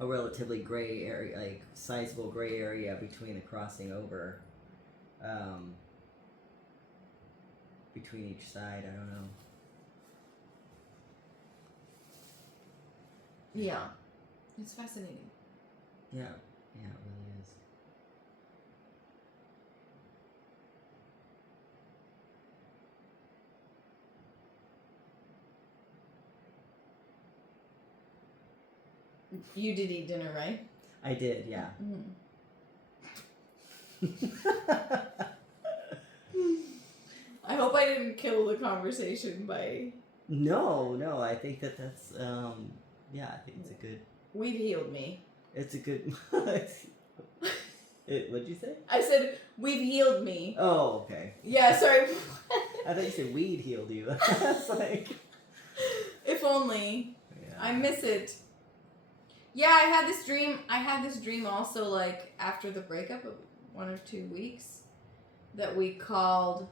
a relatively gray area, like sizable gray area between the crossing over, between each side. I don't know. Yeah, it's fascinating. Yeah, it really is. You did eat dinner, right? I did, yeah. I hope I didn't kill the conversation by... No, I think that's, I think it's a good... We've healed me. It's a good... What'd you say? I said, we've healed me. Oh, okay. Yeah, sorry. I thought you said weed healed you. That's like... If only. Yeah. I miss it. Yeah, I had this dream also, like, after the breakup of 1 or 2 weeks, that we called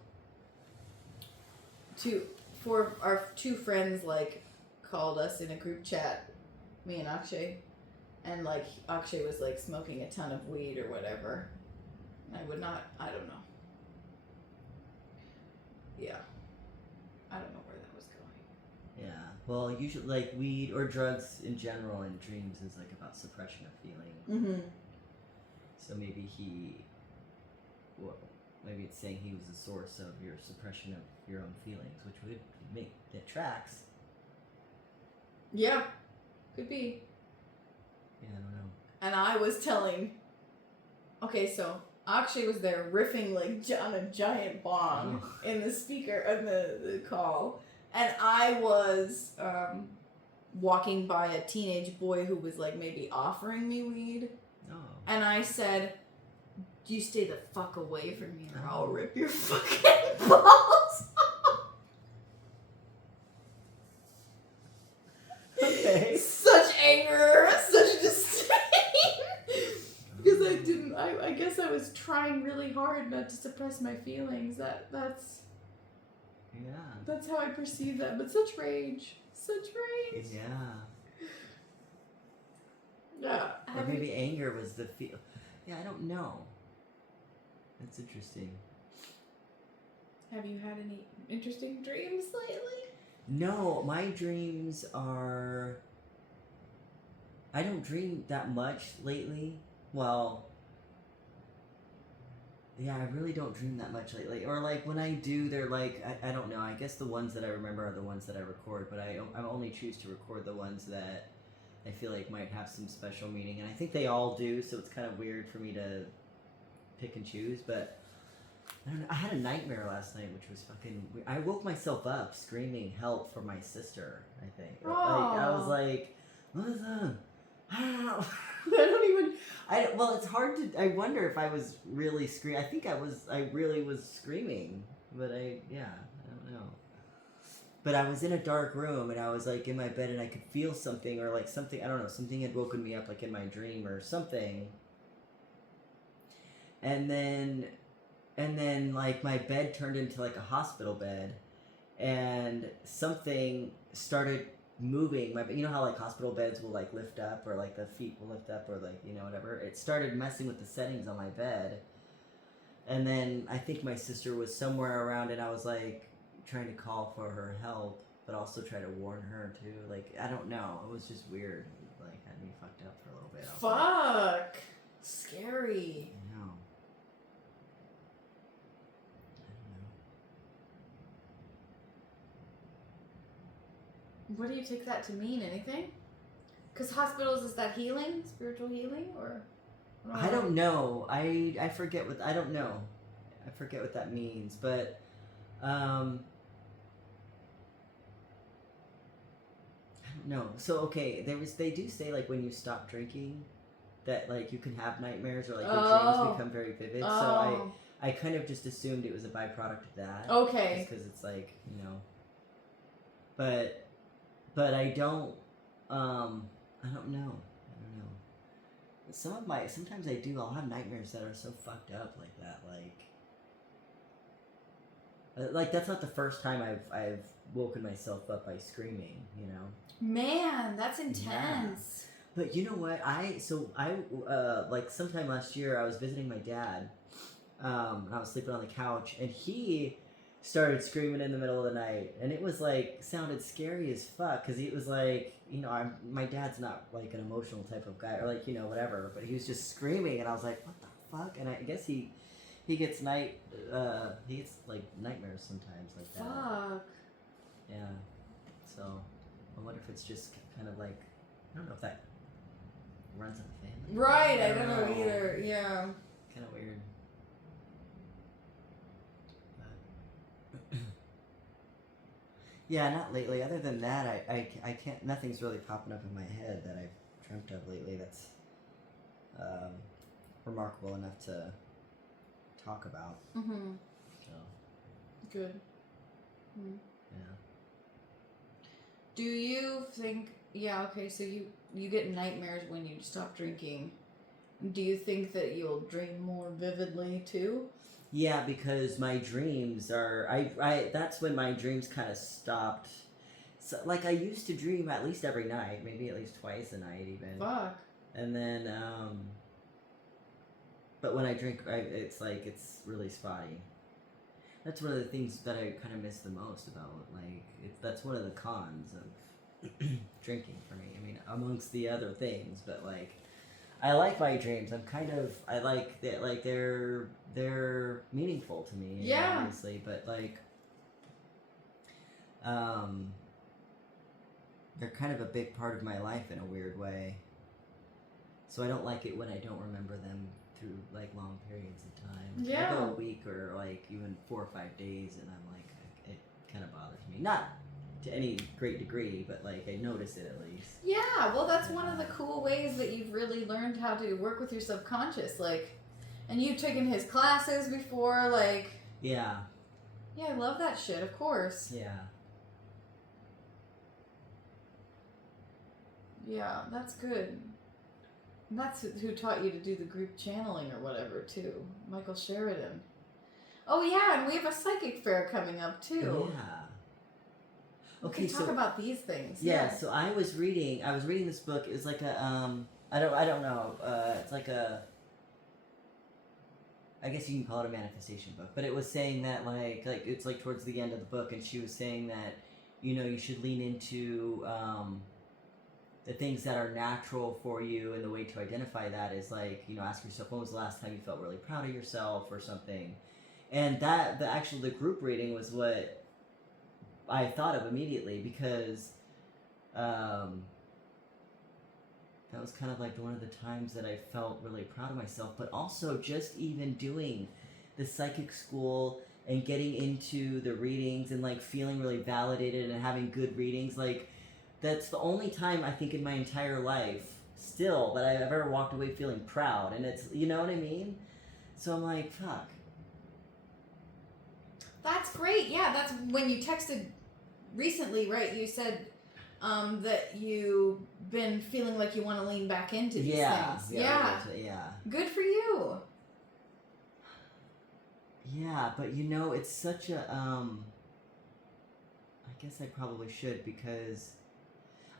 for our 2 friends, like, called us in a group chat, me and Akshay, and, like, Akshay was, like, smoking a ton of weed or whatever. I don't know. Yeah. I don't know where that was going. Yeah. Well, usually, like, weed or drugs in general in dreams is, like, about suppression of feeling. Mm-hmm. So maybe maybe it's saying he was the source of your suppression of your own feelings, which would make that tracks. Yeah. Could be. Yeah, I don't know. And I was telling... Okay, so Akshay was there riffing, like, on a giant bong in the speaker of the call. And I was walking by a teenage boy who was, like, maybe offering me weed. Oh. And I said, you stay the fuck away from me or I'll rip your fucking balls off. Okay. Such anger, such disdain. Because I guess I was trying really hard not to suppress my feelings. That's how I perceive that. But such rage. Yeah. Or maybe anger was the feel. Yeah, I don't know. That's interesting. Have you had any interesting dreams lately? No, my dreams are. I don't dream that much lately. Well, yeah, I really don't dream that much lately. Or like when I do, they're like I don't know. I guess the ones that I remember are the ones that I record, but I only choose to record the ones that I feel like might have some special meaning, and I think they all do. So it's kind of weird for me to pick and choose. But I don't know. I had a nightmare last night, which was fucking weird. I woke myself up screaming help for my sister. I think like I was like, what is that? I don't even. Well, it's hard to. I wonder if I was really screaming. I think I was. I really was screaming, but I don't know. But I was in a dark room and I was like in my bed and I could feel something or like something. I don't know. Something had woken me up like in my dream or something. And then like my bed turned into like a hospital bed, and something started moving you know how like hospital beds will like lift up or like the feet will lift up or like whatever. It started messing with the settings on my bed, and then I think my sister was somewhere around and I was like trying to call for her help but also try to warn her too. Like I don't know, it was just weird. It like had me fucked up for a little bit. Fuck, scary. I know. What do you take that to mean? Anything? Because hospitals, is that healing? Spiritual healing? Or I don't know. I forget what I don't know. I forget what that means, but I don't know. So okay, they do say like when you stop drinking that like you can have nightmares or like your dreams become very vivid. So I kind of just assumed it was a byproduct of that. Okay. Just because it's like, but I don't I don't know. Sometimes I do. I'll have nightmares that are so fucked up like that. Like that's not the first time I've woken myself up by screaming. Man, that's intense. Yeah. But you know what? I like sometime last year I was visiting my dad. And I was sleeping on the couch, and he started screaming in the middle of the night, and it was like sounded scary as fuck because he was like, my dad's not like an emotional type of guy or like whatever, but he was just screaming, and I was like, what the fuck? And I guess he gets like nightmares sometimes like that. Fuck. Yeah. So I wonder if it's just kind of like, I don't know if that runs in the family. Right. I don't know either. Yeah. Kind of weird. Yeah, not lately. Other than that, I can't. Nothing's really popping up in my head that I've dreamt of lately. That's remarkable enough to talk about. Mm-hmm. So. Good. Mm. Yeah. Do you think? Yeah. Okay. So you get nightmares when you stop drinking. Do you think that you'll dream more vividly too? Yeah, because my dreams are I that's when my dreams kind of stopped. So like I used to dream at least every night, maybe at least twice a night even. Fuck. And then but when I drink, it's like it's really spotty. That's one of the things that I kind of miss the most about that's one of the cons of drinking for me. I mean, amongst the other things, but like I like my dreams. I like that. Like they're meaningful to me. Yeah. Obviously, but like, they're kind of a big part of my life in a weird way. So I don't like it when I don't remember them through like long periods of time. Yeah. I go a week or like even 4 or 5 days, and I'm like, it kind of bothers me. Not to any great degree, but like I notice it at least. Yeah, well, that's one of the cool ways that you've really learned how to work with your subconscious, and you've taken his classes before, Yeah. Yeah, I love that shit, of course. Yeah. Yeah, that's good. And that's who taught you to do the group channeling or whatever, too. Michael Sheridan. Oh, yeah, and we have a psychic fair coming up, too. Yeah. Okay, we can talk about these things. Yeah, so I was reading this book. It was like a I don't know. It's like a, I guess you can call it a manifestation book, but it was saying that like it's like towards the end of the book, and she was saying that, you know, you should lean into the things that are natural for you, and the way to identify that is like, you know, ask yourself, when was the last time you felt really proud of yourself or something. And that the group reading was what I thought of immediately, because that was kind of like one of the times that I felt really proud of myself. But also just even doing the psychic school and getting into the readings and like feeling really validated and having good readings, like that's the only time I think in my entire life still that I've ever walked away feeling proud. And it's, you know what I mean? So I'm like, fuck. That's great. Yeah, that's when you texted recently, right? You said that you've been feeling like you want to lean back into these things. Yeah. Good for you. Yeah, but you know, it's such a I guess I probably should, because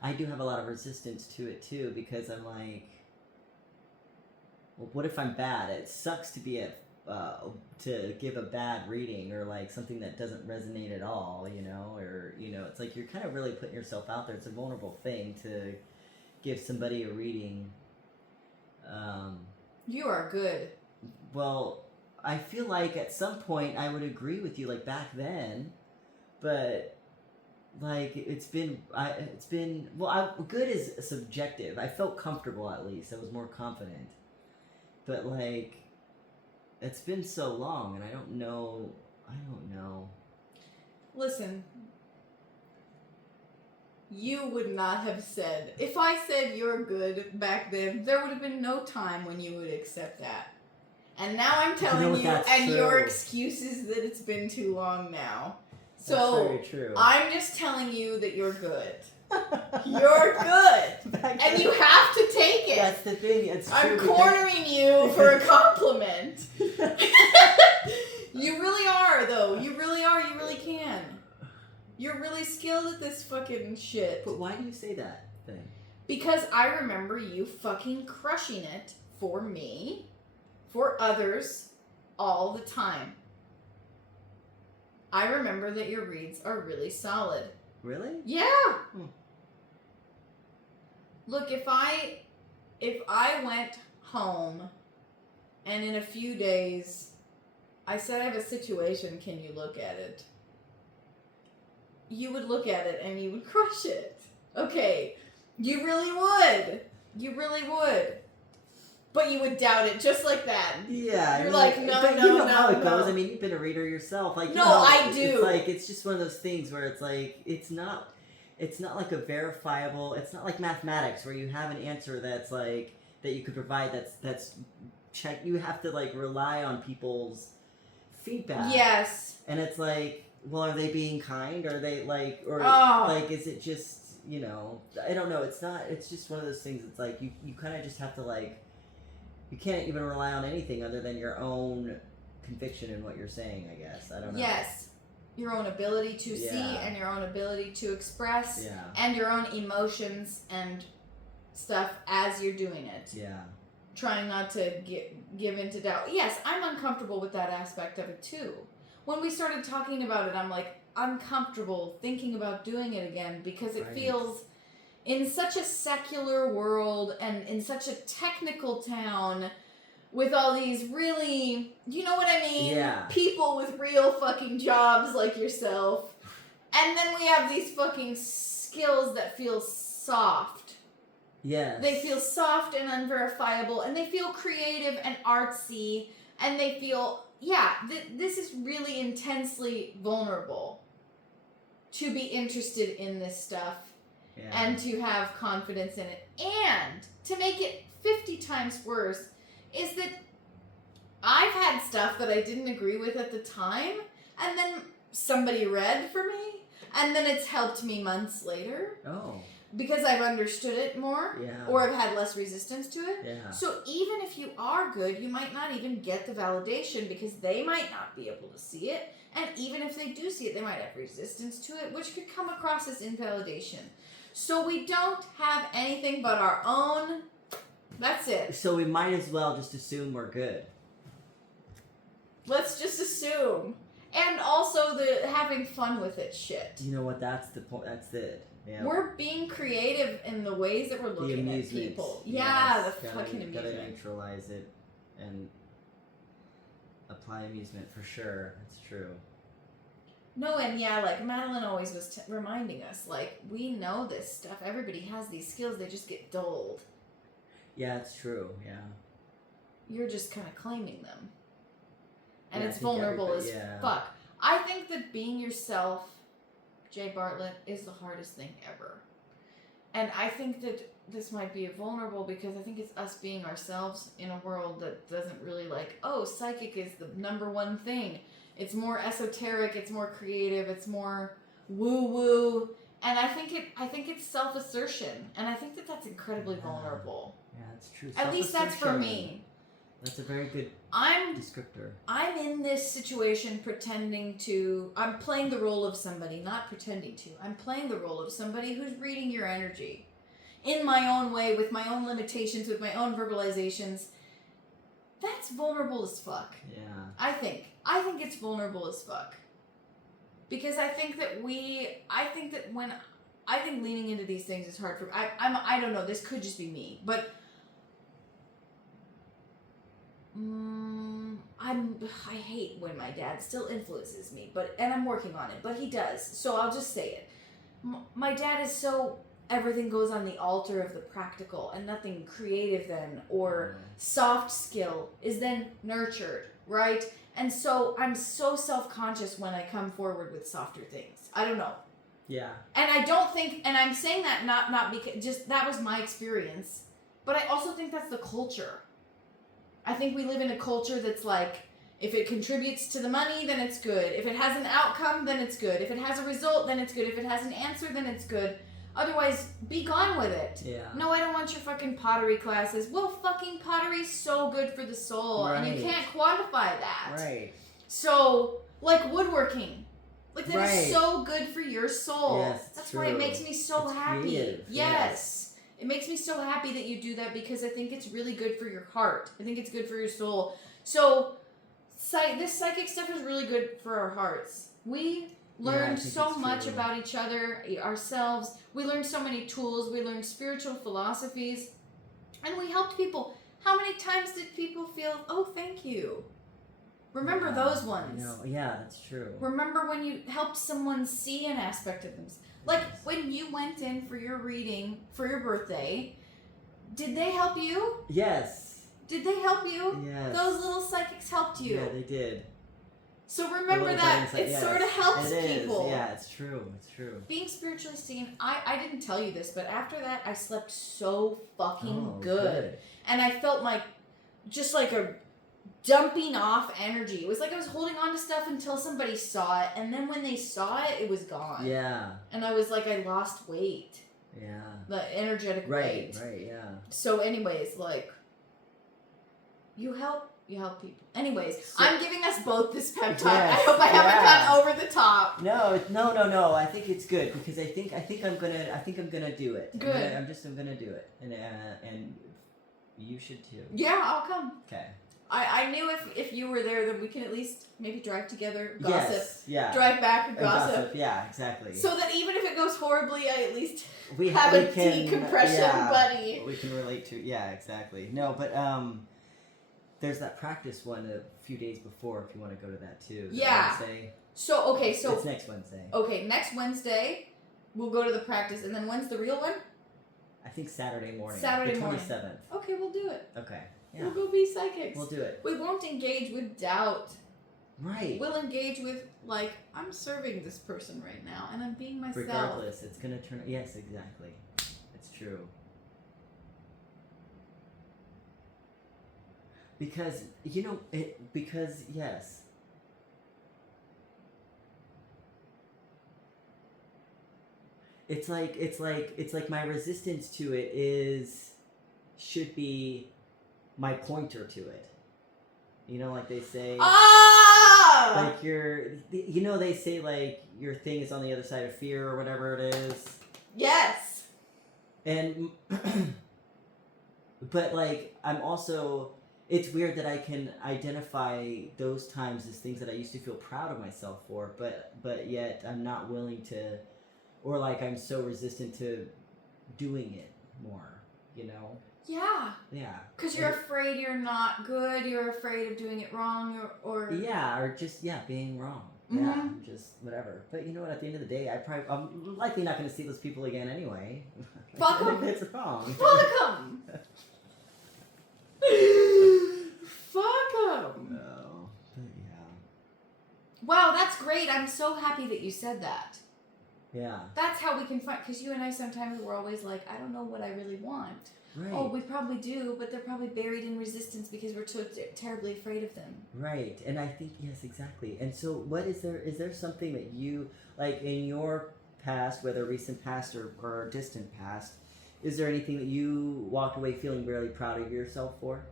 I do have a lot of resistance to it too, because I'm like, well, what if I'm bad? It sucks to be to give a bad reading, or like something that doesn't resonate at all, you know, or, you know, it's like you're kind of really putting yourself out there. It's a vulnerable thing to give somebody a reading. You are good. Well, I feel like at some point I would agree with you, like back then, but like good is subjective. I felt comfortable, at least I was more confident, but like it's been so long, and I don't know. Listen, you would not have said, if I said you're good back then, there would have been no time when you would accept that. And now I'm telling you, and your excuse is that it's been too long now. So that's very true. I'm just telling you that you're good. You're good. And you have to take it. That's the thing. It's true. I'm cornering you for a compliment. You really are, though. You really are. You really can. You're really skilled at this fucking shit. But why do you say that thing? Because I remember you fucking crushing it for me, for others, all the time. I remember that your reads are really solid. Really? Yeah. Look, if I went home and in a few days I said I have a situation, can you look at it? You would look at it and you would crush it. Okay. You really would. You really would. But you would doubt it just like that. Yeah. You're like, no, but no, you know no, how it no. goes. I mean, you've been a reader yourself. Like, no, you know, I do. It's like, it's just one of those things where it's like, it's not like a verifiable, it's not like mathematics where you have an answer that's like, that you could provide that's check. You have to like rely on people's feedback. Yes. And it's like, well, are they being kind? Are they like, or like, is it just, you know, I don't know. It's not, it's just one of those things. It's like, you kind of just have to like, you can't even rely on anything other than your own conviction in what you're saying, I guess. I don't know. Yes. Your own ability to see and your own ability to express and your own emotions and stuff as you're doing it. Yeah. Trying not to give into doubt. Yes, I'm uncomfortable with that aspect of it too. When we started talking about it, I'm like uncomfortable thinking about doing it again because it feels in such a secular world and in such a technical town with all these really, you know what I mean? Yeah. People with real fucking jobs like yourself. And then we have these fucking skills that feel soft. Yes. They feel soft and unverifiable, and they feel creative and artsy, and they feel, this is really intensely vulnerable to be interested in this stuff. Yeah. And to have confidence in it. And to make it 50 times worse is that I've had stuff that I didn't agree with at the time, and then somebody read for me, and then it's helped me months later. Oh. because I've understood it more, Yeah. or I've had less resistance to it. Yeah. So even if you are good, you might not even get the validation because they might not be able to see it. And even if they do see it, they might have resistance to it, which could come across as invalidation. So we don't have anything but our own. That's it. So we might as well just assume we're good. Let's just assume. And also the having fun with it shit. You know what? That's the point. That's it. Yeah. We're being creative in the ways that we're The looking at amusement. people. Yes. Yeah, the Gotta- fucking Gotta amusement. neutralize it and apply amusement for sure. That's true. No, and yeah, like Madeline always was reminding us, like, we know this stuff. Everybody has these skills. They just get dulled. Yeah, it's true. Yeah. You're just kind of claiming them. And Yeah, I it's think vulnerable as everybody- yeah. fuck. I think that being yourself, Jay Bartlett, is the hardest thing ever. And I think that this might be vulnerable because I think it's us being ourselves in a world that doesn't really like, oh, psychic is the number one thing. It's more esoteric, it's more creative, it's more woo-woo. And I think it's self-assertion. And I think that that's incredibly Yeah. vulnerable. Yeah, that's true. At least that's for Self-assertion. me. That's a very good I'm descriptor. in this situation I'm playing the role of somebody, not pretending to. I'm playing the role of somebody who's reading your energy in my own way, with my own limitations, with my own verbalizations. That's vulnerable as fuck. Yeah. I think it's vulnerable as fuck. Because I think leaning into these things is hard for, I don't know, this could just be me, but I hate when my dad still influences me, and I'm working on it, but he does. So I'll just say it. My dad is so, everything goes on the altar of the practical, and nothing creative then, or soft skill is then nurtured, right? And so I'm so self-conscious when I come forward with softer things. I don't know. Yeah. And I don't think, and I'm saying that not because, just that was my experience, but I also think that's the culture. I think we live in a culture that's like, if it contributes to the money, then it's good. If it has an outcome, then it's good. If it has a result, then it's good. If it has an answer, then it's good. Otherwise, be gone with it. Yeah. No, I don't want your fucking pottery classes. Well, fucking pottery's so good for the soul, and you Right. can't quantify that. Right. So, like woodworking. Like, that is Right. so good for your soul. Yes, it's That's why it true. makes me so It's happy. creative, Yes. It makes me so happy that you do that because I think it's really good for your heart. I think it's good for your soul. So, this psychic stuff is really good for our hearts. We learned think so it's much true. about each other, ourselves. We learned so many tools. We learned spiritual philosophies. And we helped people. How many times did people feel, oh, thank you? Remember those ones. Yeah, that's true. Remember when you helped someone see an aspect of themselves. Like, when you went in for your reading for your birthday, did they help you? Yes. Did they help you? Yes. Those little psychics helped you. Yeah, they did. So remember The little that. insight, It yes. sort of helps It is. people. Yeah, it's true. It's true. Being spiritually seen, I didn't tell you this, but after that, I slept so fucking Oh, good. And I felt just like a dumping off energy. It was like I was holding on to stuff until somebody saw it, and then when they saw it, it was gone. Yeah. And I was like, I lost weight. Yeah. The energetic Right. weight. Right. Yeah. So anyways, like, you help people. Anyways, So- I'm giving us both this pep talk. Yes, I hope I haven't yeah. gone over the top. No. I think it's good because I think I'm gonna do it. Good. I'm gonna do it, and you should too. Yeah, I'll come. Okay. I knew if you were there, then we can at least maybe drive together, gossip, Yes. Yeah. drive back and And gossip. Yeah. Exactly. So that even if it goes horribly, I at least we have we a can, decompression yeah, buddy. We can relate to. Yeah. Exactly. No, but there's that practice one a few days before if you want to go to that too. Yeah. Wednesday. So It's next Wednesday. okay, next Wednesday we'll go to the practice, and then when's the real one? I think Saturday morning. Saturday the morning. 27th. Okay, we'll do it. Okay. Yeah. We'll go be psychics. We'll do it. We won't engage with doubt. Right. We'll engage with, like, I'm serving this person right now, and I'm being myself. Regardless, it's gonna turn. Yes, exactly. It's true. Because Because yes. it's like my resistance to it should be my pointer to it. You know, like they say, like they say like your thing is on the other side of fear or whatever it is. Yes. And but like I'm also, it's weird that I can identify those times as things that I used to feel proud of myself for, but yet I'm not willing to, or like I'm so resistant to doing it more, you know? Yeah. Yeah. Because you're afraid you're not good, you're afraid of doing it wrong, or... Yeah, or just, being wrong. Mm-hmm. Yeah, just whatever. But you know what, at the end of the day, I'm likely not going to see those people again anyway. Fuck them. If it's wrong. Fuck them. Fuck them. No, but yeah. Wow, that's great. I'm so happy that you said that. Yeah. That's how we can find, because you and I sometimes we're always like, I don't know what I really want. Right. Oh, we probably do, but they're probably buried in resistance because we're so terribly afraid of them. Right, and I think, yes, exactly. And so is there something that you, like in your past, whether recent past or distant past, is there anything that you walked away feeling really proud of yourself for?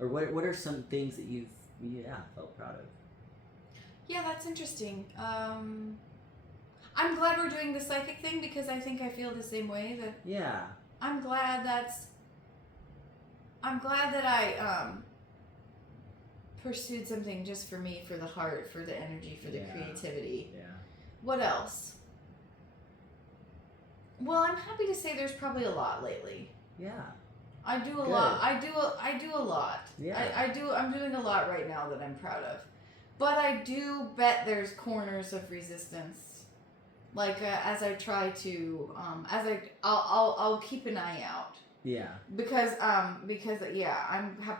Or what are some things that you've, felt proud of? Yeah, that's interesting. I'm glad we're doing the psychic thing because I think I feel the same way. That Yeah. I'm glad that I pursued something just for me, for the heart, for the energy, for the creativity. Yeah. What else? Well, I'm happy to say there's probably a lot lately. Yeah. I do a Good. lot. I do a lot. Yeah. I'm doing a lot right now that I'm proud of. But I do bet there's corners of resistance. Like as I try to, I'll keep an eye out. Yeah. Because I'm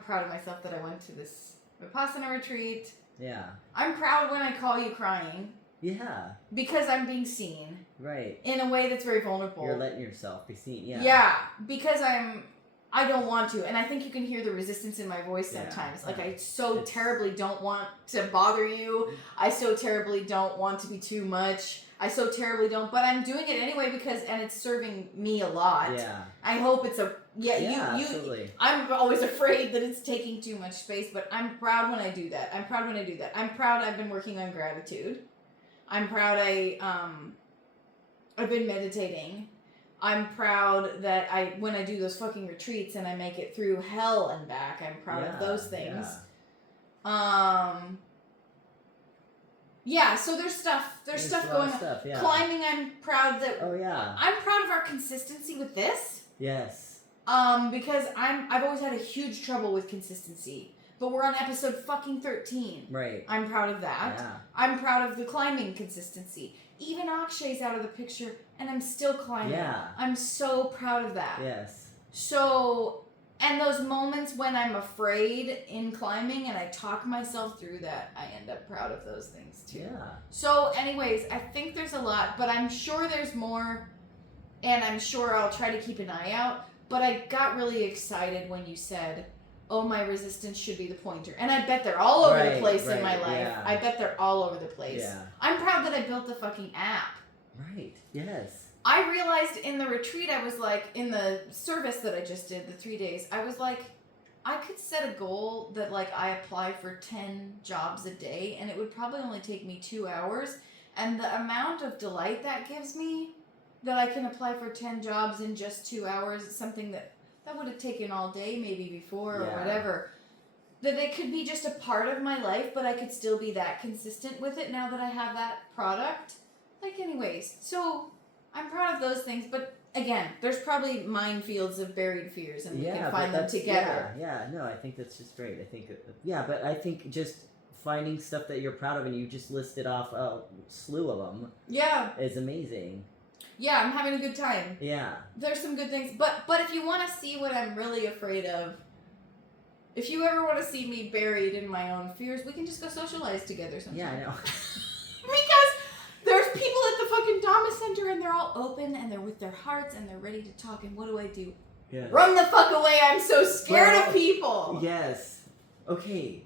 proud of myself that I went to this Vipassana retreat. Yeah. I'm proud when I call you crying. Yeah. Because I'm being seen. Right. In a way that's very vulnerable. You're letting yourself be seen. Yeah. Yeah. Because I don't want to, and I think you can hear the resistance in my voice sometimes. Yeah. Like I terribly don't want to bother you. I so terribly don't want to be too much. I so terribly don't, but I'm doing it anyway and it's serving me a lot. Yeah. I hope it's you absolutely. I'm always afraid that it's taking too much space, but I'm proud when I do that. I'm proud I've been working on gratitude. I'm proud I've been meditating. I'm proud that when I do those fucking retreats and I make it through hell and back, I'm proud of those things. Yeah. So there's stuff going on. Yeah. Climbing, I'm proud that. Oh yeah. I'm proud of our consistency with this. Yes. Because I've always had a huge trouble with consistency. But we're on episode fucking 13. Right. I'm proud of that. Yeah. I'm proud of the climbing consistency. Even Akshay's out of the picture, and I'm still climbing. Yeah. I'm so proud of that. Yes. So, and those moments when I'm afraid in climbing and I talk myself through that, I end up proud of those things too. Yeah. So anyways, I think there's a lot, but I'm sure there's more, and I'm sure I'll try to keep an eye out. But I got really excited when you said, oh, my resistance should be the pointer. And I bet they're all over the place in my life. Yeah. I bet they're all over the place. Yeah. I'm proud that I built the fucking app. Right. Yes. I realized in the retreat, I was like, in the service that I just did, the 3 days, I was like, I could set a goal that like I apply for 10 jobs a day and it would probably only take me 2 hours. And the amount of delight that gives me that I can apply for 10 jobs in just 2 hours is something that would have taken all day maybe before or whatever. That it could be just a part of my life, but I could still be that consistent with it now that I have that product. Like anyways, so I'm proud of those things, but again, there's probably minefields of buried fears and we can find them together. Yeah, no, I think that's just great. I think, but I think just finding stuff that you're proud of and you just listed off a slew of them is amazing. Yeah, I'm having a good time. Yeah. There's some good things. But if you want to see what I'm really afraid of, if you ever want to see me buried in my own fears, we can just go socialize together sometime. Yeah, I know. Because there's people at the fucking Dhamma Center and they're all open and they're with their hearts and they're ready to talk. And what do? Yeah. Run the fuck away. I'm so scared of people. Yes. Okay.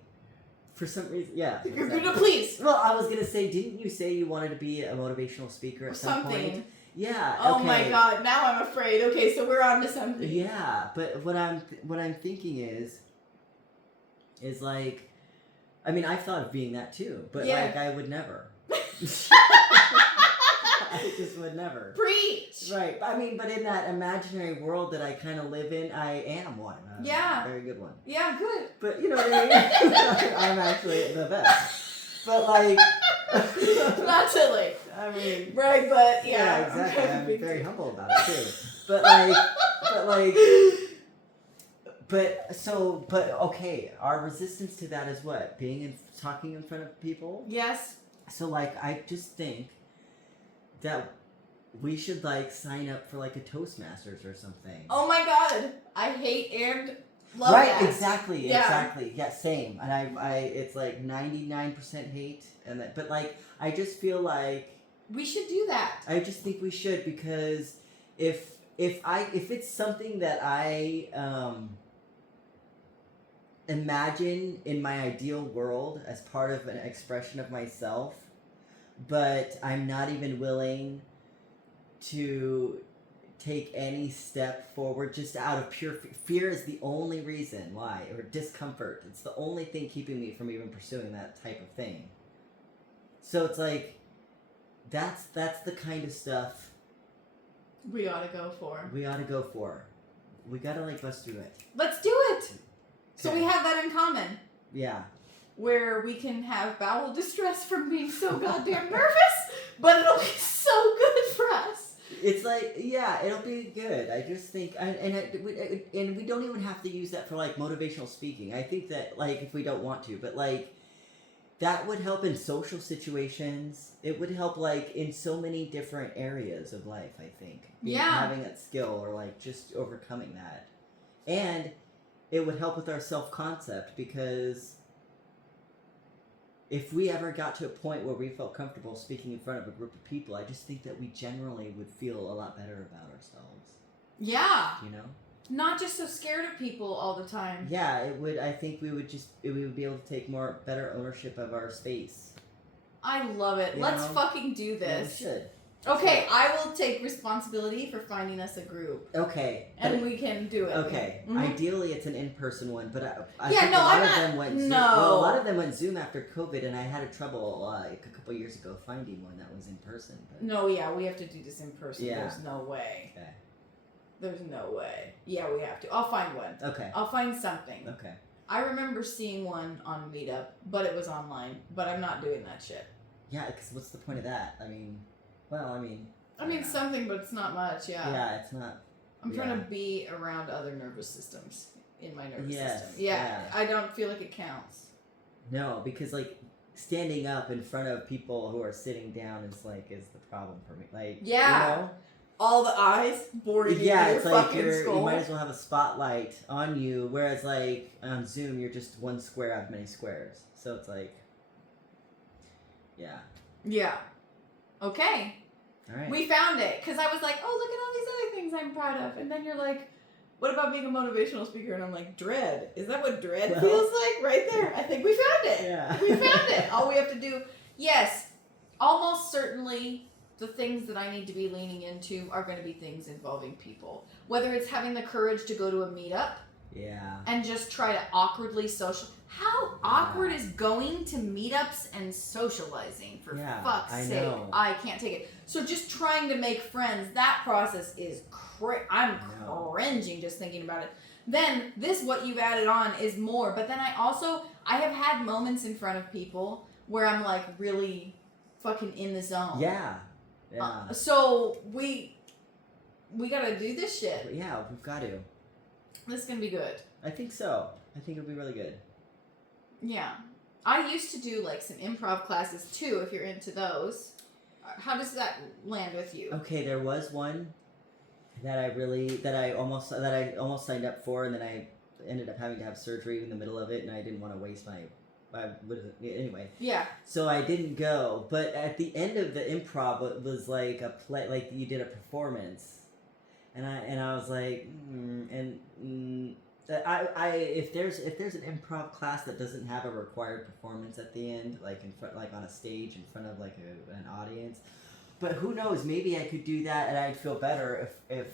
For some reason, yeah. Please. Well, I was gonna say, didn't you say you wanted to be a motivational speaker at some Something. point? Yeah. Oh okay. my god! Now I'm afraid. Okay, so we're on to something. Yeah, but what I'm thinking is like, I mean, I've thought of being that too, but like I would never. I just would never. Preach. Right. I mean, but in that imaginary world that I kind of live in, I am one. Yeah. Very good one. Yeah, good. But you know what I mean? I'm actually the best. But like. Not silly. I mean. Right, but yeah. Exactly. I'm very too. humble about it too. But okay, our resistance to that is what? Talking in front of people? Yes. So like, I just think that we should like sign up for like a Toastmasters or something. Oh my god. I hate and love right, that. exactly. Yeah, same. And I it's like 99% hate but like I just feel like we should do that. I just think we should, because if it's something that I imagine in my ideal world as part of an expression of myself, but I'm not even willing to take any step forward just out of pure fear is the only reason why, or discomfort. It's the only thing keeping me from even pursuing that type of thing. So it's like, that's the kind of stuff we ought to go for. We gotta like bust through it. Let's do it. Okay. So we have that in common. Yeah. Where we can have bowel distress from being so goddamn nervous, but it'll be so good for us. It's like, yeah, it'll be good. I just think, and we don't even have to use that for like motivational speaking. I think that like if we don't want to, but like that would help in social situations. It would help like in so many different areas of life. I think. Having that skill or like just overcoming that, and it would help with our self-concept, because if we ever got to a point where we felt comfortable speaking in front of a group of people, I just think that we generally would feel a lot better about ourselves. Yeah. You know? Not just so scared of people all the time. Yeah, it would. I think we would be able to take better ownership of our space. I love it. Let's fucking do this. Yeah, we should. Okay, I will take responsibility for finding us a group. Okay. And we can do it. Okay. Mm-hmm. Ideally, it's an in-person one, but I think a lot of them went Zoom. Well, a lot of them went Zoom after COVID, and I had trouble like a couple years ago finding one that was in person. But... No, yeah, we have to do this in person. Yeah. There's no way. Okay. There's no way. Yeah, we have to. I'll find one. Okay. I'll find something. Okay. I remember seeing one on Meetup, but it was online. But I'm not doing that shit. Yeah, because what's the point of that? I mean, something, but it's not much, yeah. Yeah, it's not. I'm trying to be around other nervous systems in my nervous system. Yeah, I don't feel like it counts. No, because, like, standing up in front of people who are sitting down is the problem for me. Like, yeah. You know? All the eyes boring in your it's like skull. you might as well have a spotlight on you, whereas, like, on Zoom, you're just one square out of many squares. So it's like, yeah. Yeah. Okay. All right. We found it, because I was like, oh, look at all these other things I'm proud of. And then you're like, what about being a motivational speaker? And I'm like, dread. Is that what dread feels like? Right there. I think we found it. Yeah. We found it. All we have to do, yes, almost certainly the things that I need to be leaning into are going to be things involving people. Whether it's having the courage to go to a meetup. Yeah. And just try to awkwardly social. How awkward is going to meetups and socializing, for fuck's sake? Know. I can't take it. So just trying to make friends, that process is I'm cringing just thinking about it. Then what you've added on is more. But then I have had moments in front of people where I'm like really fucking in the zone. Yeah. Yeah. So we gotta do this shit. Yeah, we've got to. This is gonna be good. I think so. I think it'll be really good. Yeah. I used to do like some improv classes too, if you're into those. How does that land with you? Okay, there was one that I almost signed up for, and then I ended up having to have surgery in the middle of it, and I didn't want to waste anyway. Yeah. So I didn't go, but at the end of the improv, it was like a play, like you did a performance. And I was like, If there's an improv class that doesn't have a required performance at the end, like in front, like on a stage in front of like an audience, but who knows? Maybe I could do that and I'd feel better if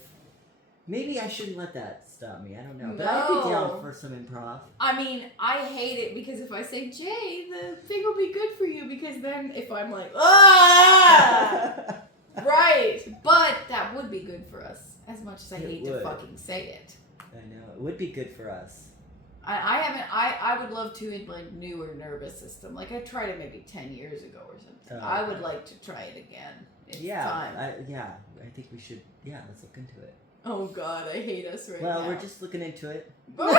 maybe I shouldn't let that stop me. I don't know, but I'd be down for some improv. I mean, I hate it because if I say Jay, the thing will be good for you because then if I'm like right, but that would be good for us as much as I hate to fucking say it. I know it would be good for us. I would love to in my newer nervous system. Like I tried it maybe 10 years ago or something. I would like to try it again. It's time. I think we should. Yeah, let's look into it. Oh God, I hate us right now. Well, we're just looking into it. We'll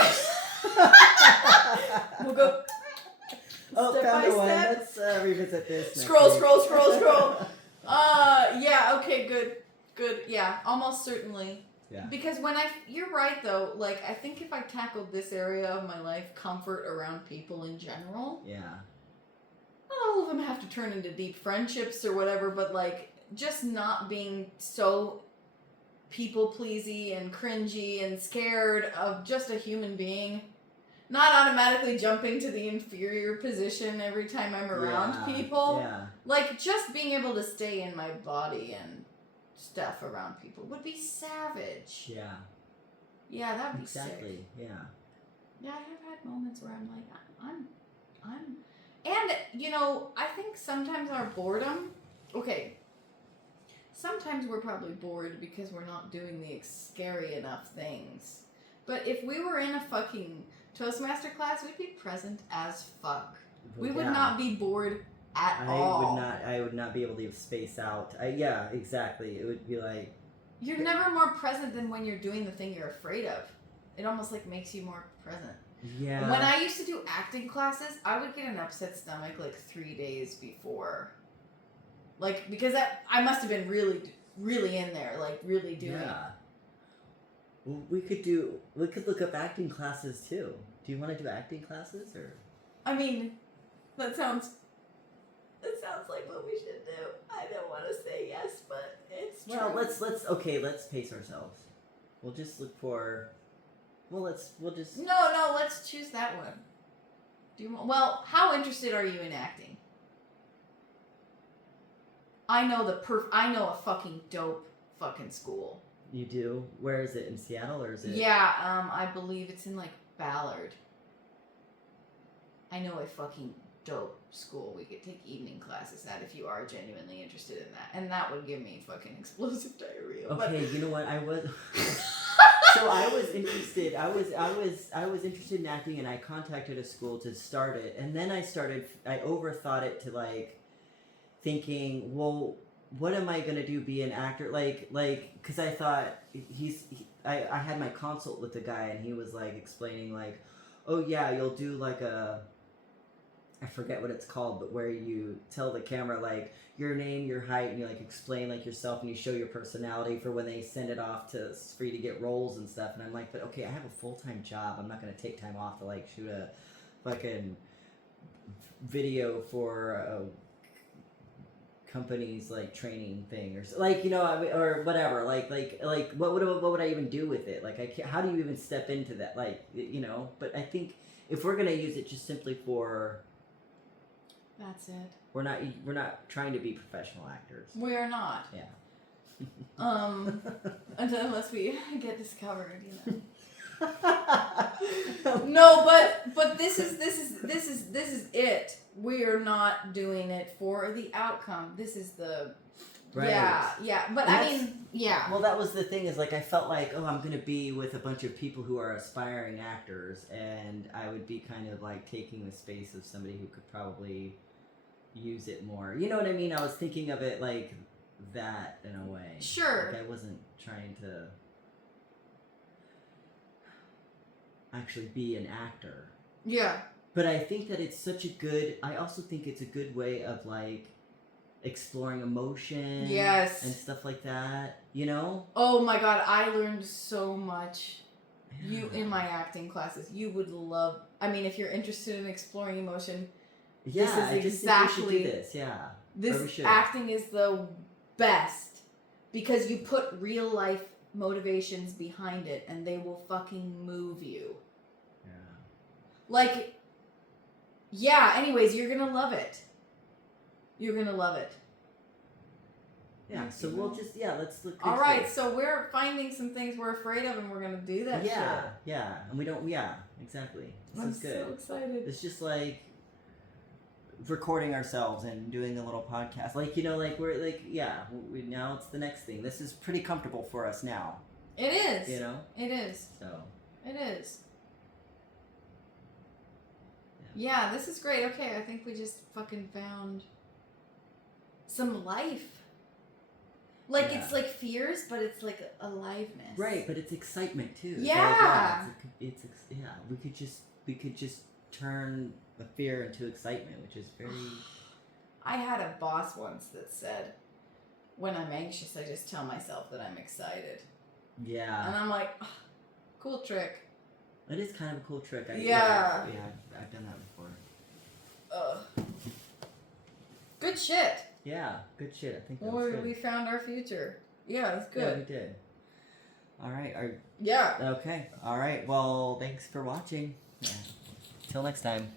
go step by step. Let's revisit this. Scroll. Yeah. Okay. Good. Yeah. Almost certainly. Yeah. Because you're right though. Like I think if I tackled this area of my life, comfort around people in general. Yeah. Not all of them have to turn into deep friendships or whatever, but like just not being so people pleasy and cringy and scared of just a human being. Not automatically jumping to the inferior position every time I'm around people. Yeah. Like just being able to stay in my body and stuff around people would be savage. Yeah. Yeah, that'd be exactly. sick. Yeah. Yeah, I have had moments where I'm like, and you know, I think sometimes our boredom. Okay. Sometimes we're probably bored because we're not doing the scary enough things. But if we were in a fucking Toastmaster class, we'd be present as fuck. We would not be bored at all. I would not be able to space out. Yeah, exactly. It would be like you're never more present than when you're doing the thing you're afraid of. It almost like makes you more present. Yeah. When I used to do acting classes, I would get an upset stomach like 3 days before. Like because I must have been really, really in there, like really doing it. Well, we could look up acting classes too. Do you want to do acting classes or? I mean, that sounds like what we should do. I don't want to say yes, but it's true. Well, let's pace ourselves. We'll just look for. We'll just. No, let's choose that one. Well, how interested are you in acting? I know a fucking dope fucking school. You do? Where is it? In Seattle or is it? Yeah, I believe it's in like Ballard. I know a fucking dope school we could take evening classes at if you are genuinely interested in that. And that would give me fucking explosive diarrhea. Okay, you know what? I was so I was interested. I was interested in acting and I contacted a school to start it. And then I overthought it to like thinking, well, what am I gonna do? Be an actor? Like, because I thought I had my consult with the guy and he was like explaining like, oh yeah, you'll do like I forget what it's called, but where you tell the camera like your name, your height, and you like explain like yourself and you show your personality for when they send it off for you to get roles and stuff. And I'm like, but okay, I have a full-time job. I'm not gonna take time off to like shoot a fucking video for a company's like training thing or like or whatever like what would I even do with it? Like I can't, how do you even step into that, like but I think if we're gonna use it just simply for that's it, we're not trying to be professional actors. We are not. Unless we get discovered, No, but this is it. We are not doing it for the outcome. This is the right. Yeah. But I mean, yeah. Well, that was the thing is like I felt like I'm gonna be with a bunch of people who are aspiring actors, and I would be kind of like taking the space of somebody who could probably use it more. You know what I mean? I was thinking of it like that in a way. Sure. Like I wasn't trying to actually be an actor. Yeah. But I think that I also think it's a good way of like exploring emotion. Yes. And stuff like that, Oh my God, I learned so much. You in my acting classes, you would love. I mean, if you're interested in exploring emotion, this is exactly think we should do this. Yeah. This acting is the best because you put real life motivations behind it, and they will fucking move you. Yeah. Like, yeah, anyways, you're gonna love it. You're gonna love it. Yeah, so we'll just, let's look. All right, so we're finding some things we're afraid of, and we're gonna do that shit. Yeah, and we don't, exactly. This I'm is good. so excited. It's just like recording ourselves and doing a little podcast. Like, we're like, now it's the next thing. This is pretty comfortable for us now. It is. You know? It is. So. It is. Yeah, this is great. Okay, I think we just fucking found some life. Like, it's like fears, but it's like aliveness. Right, but it's excitement too. Yeah. We could just turn the fear into excitement, which is very. I had a boss once that said, when I'm anxious, I just tell myself that I'm excited. Yeah. And I'm like, oh, cool trick. It is kind of a cool trick. I've done that before. Good shit. Yeah, good shit. I think that was good. We found our future. Yeah, it's good. Yeah, we did. All right. Yeah. Okay. All right. Well, thanks for watching. Yeah. Till next time.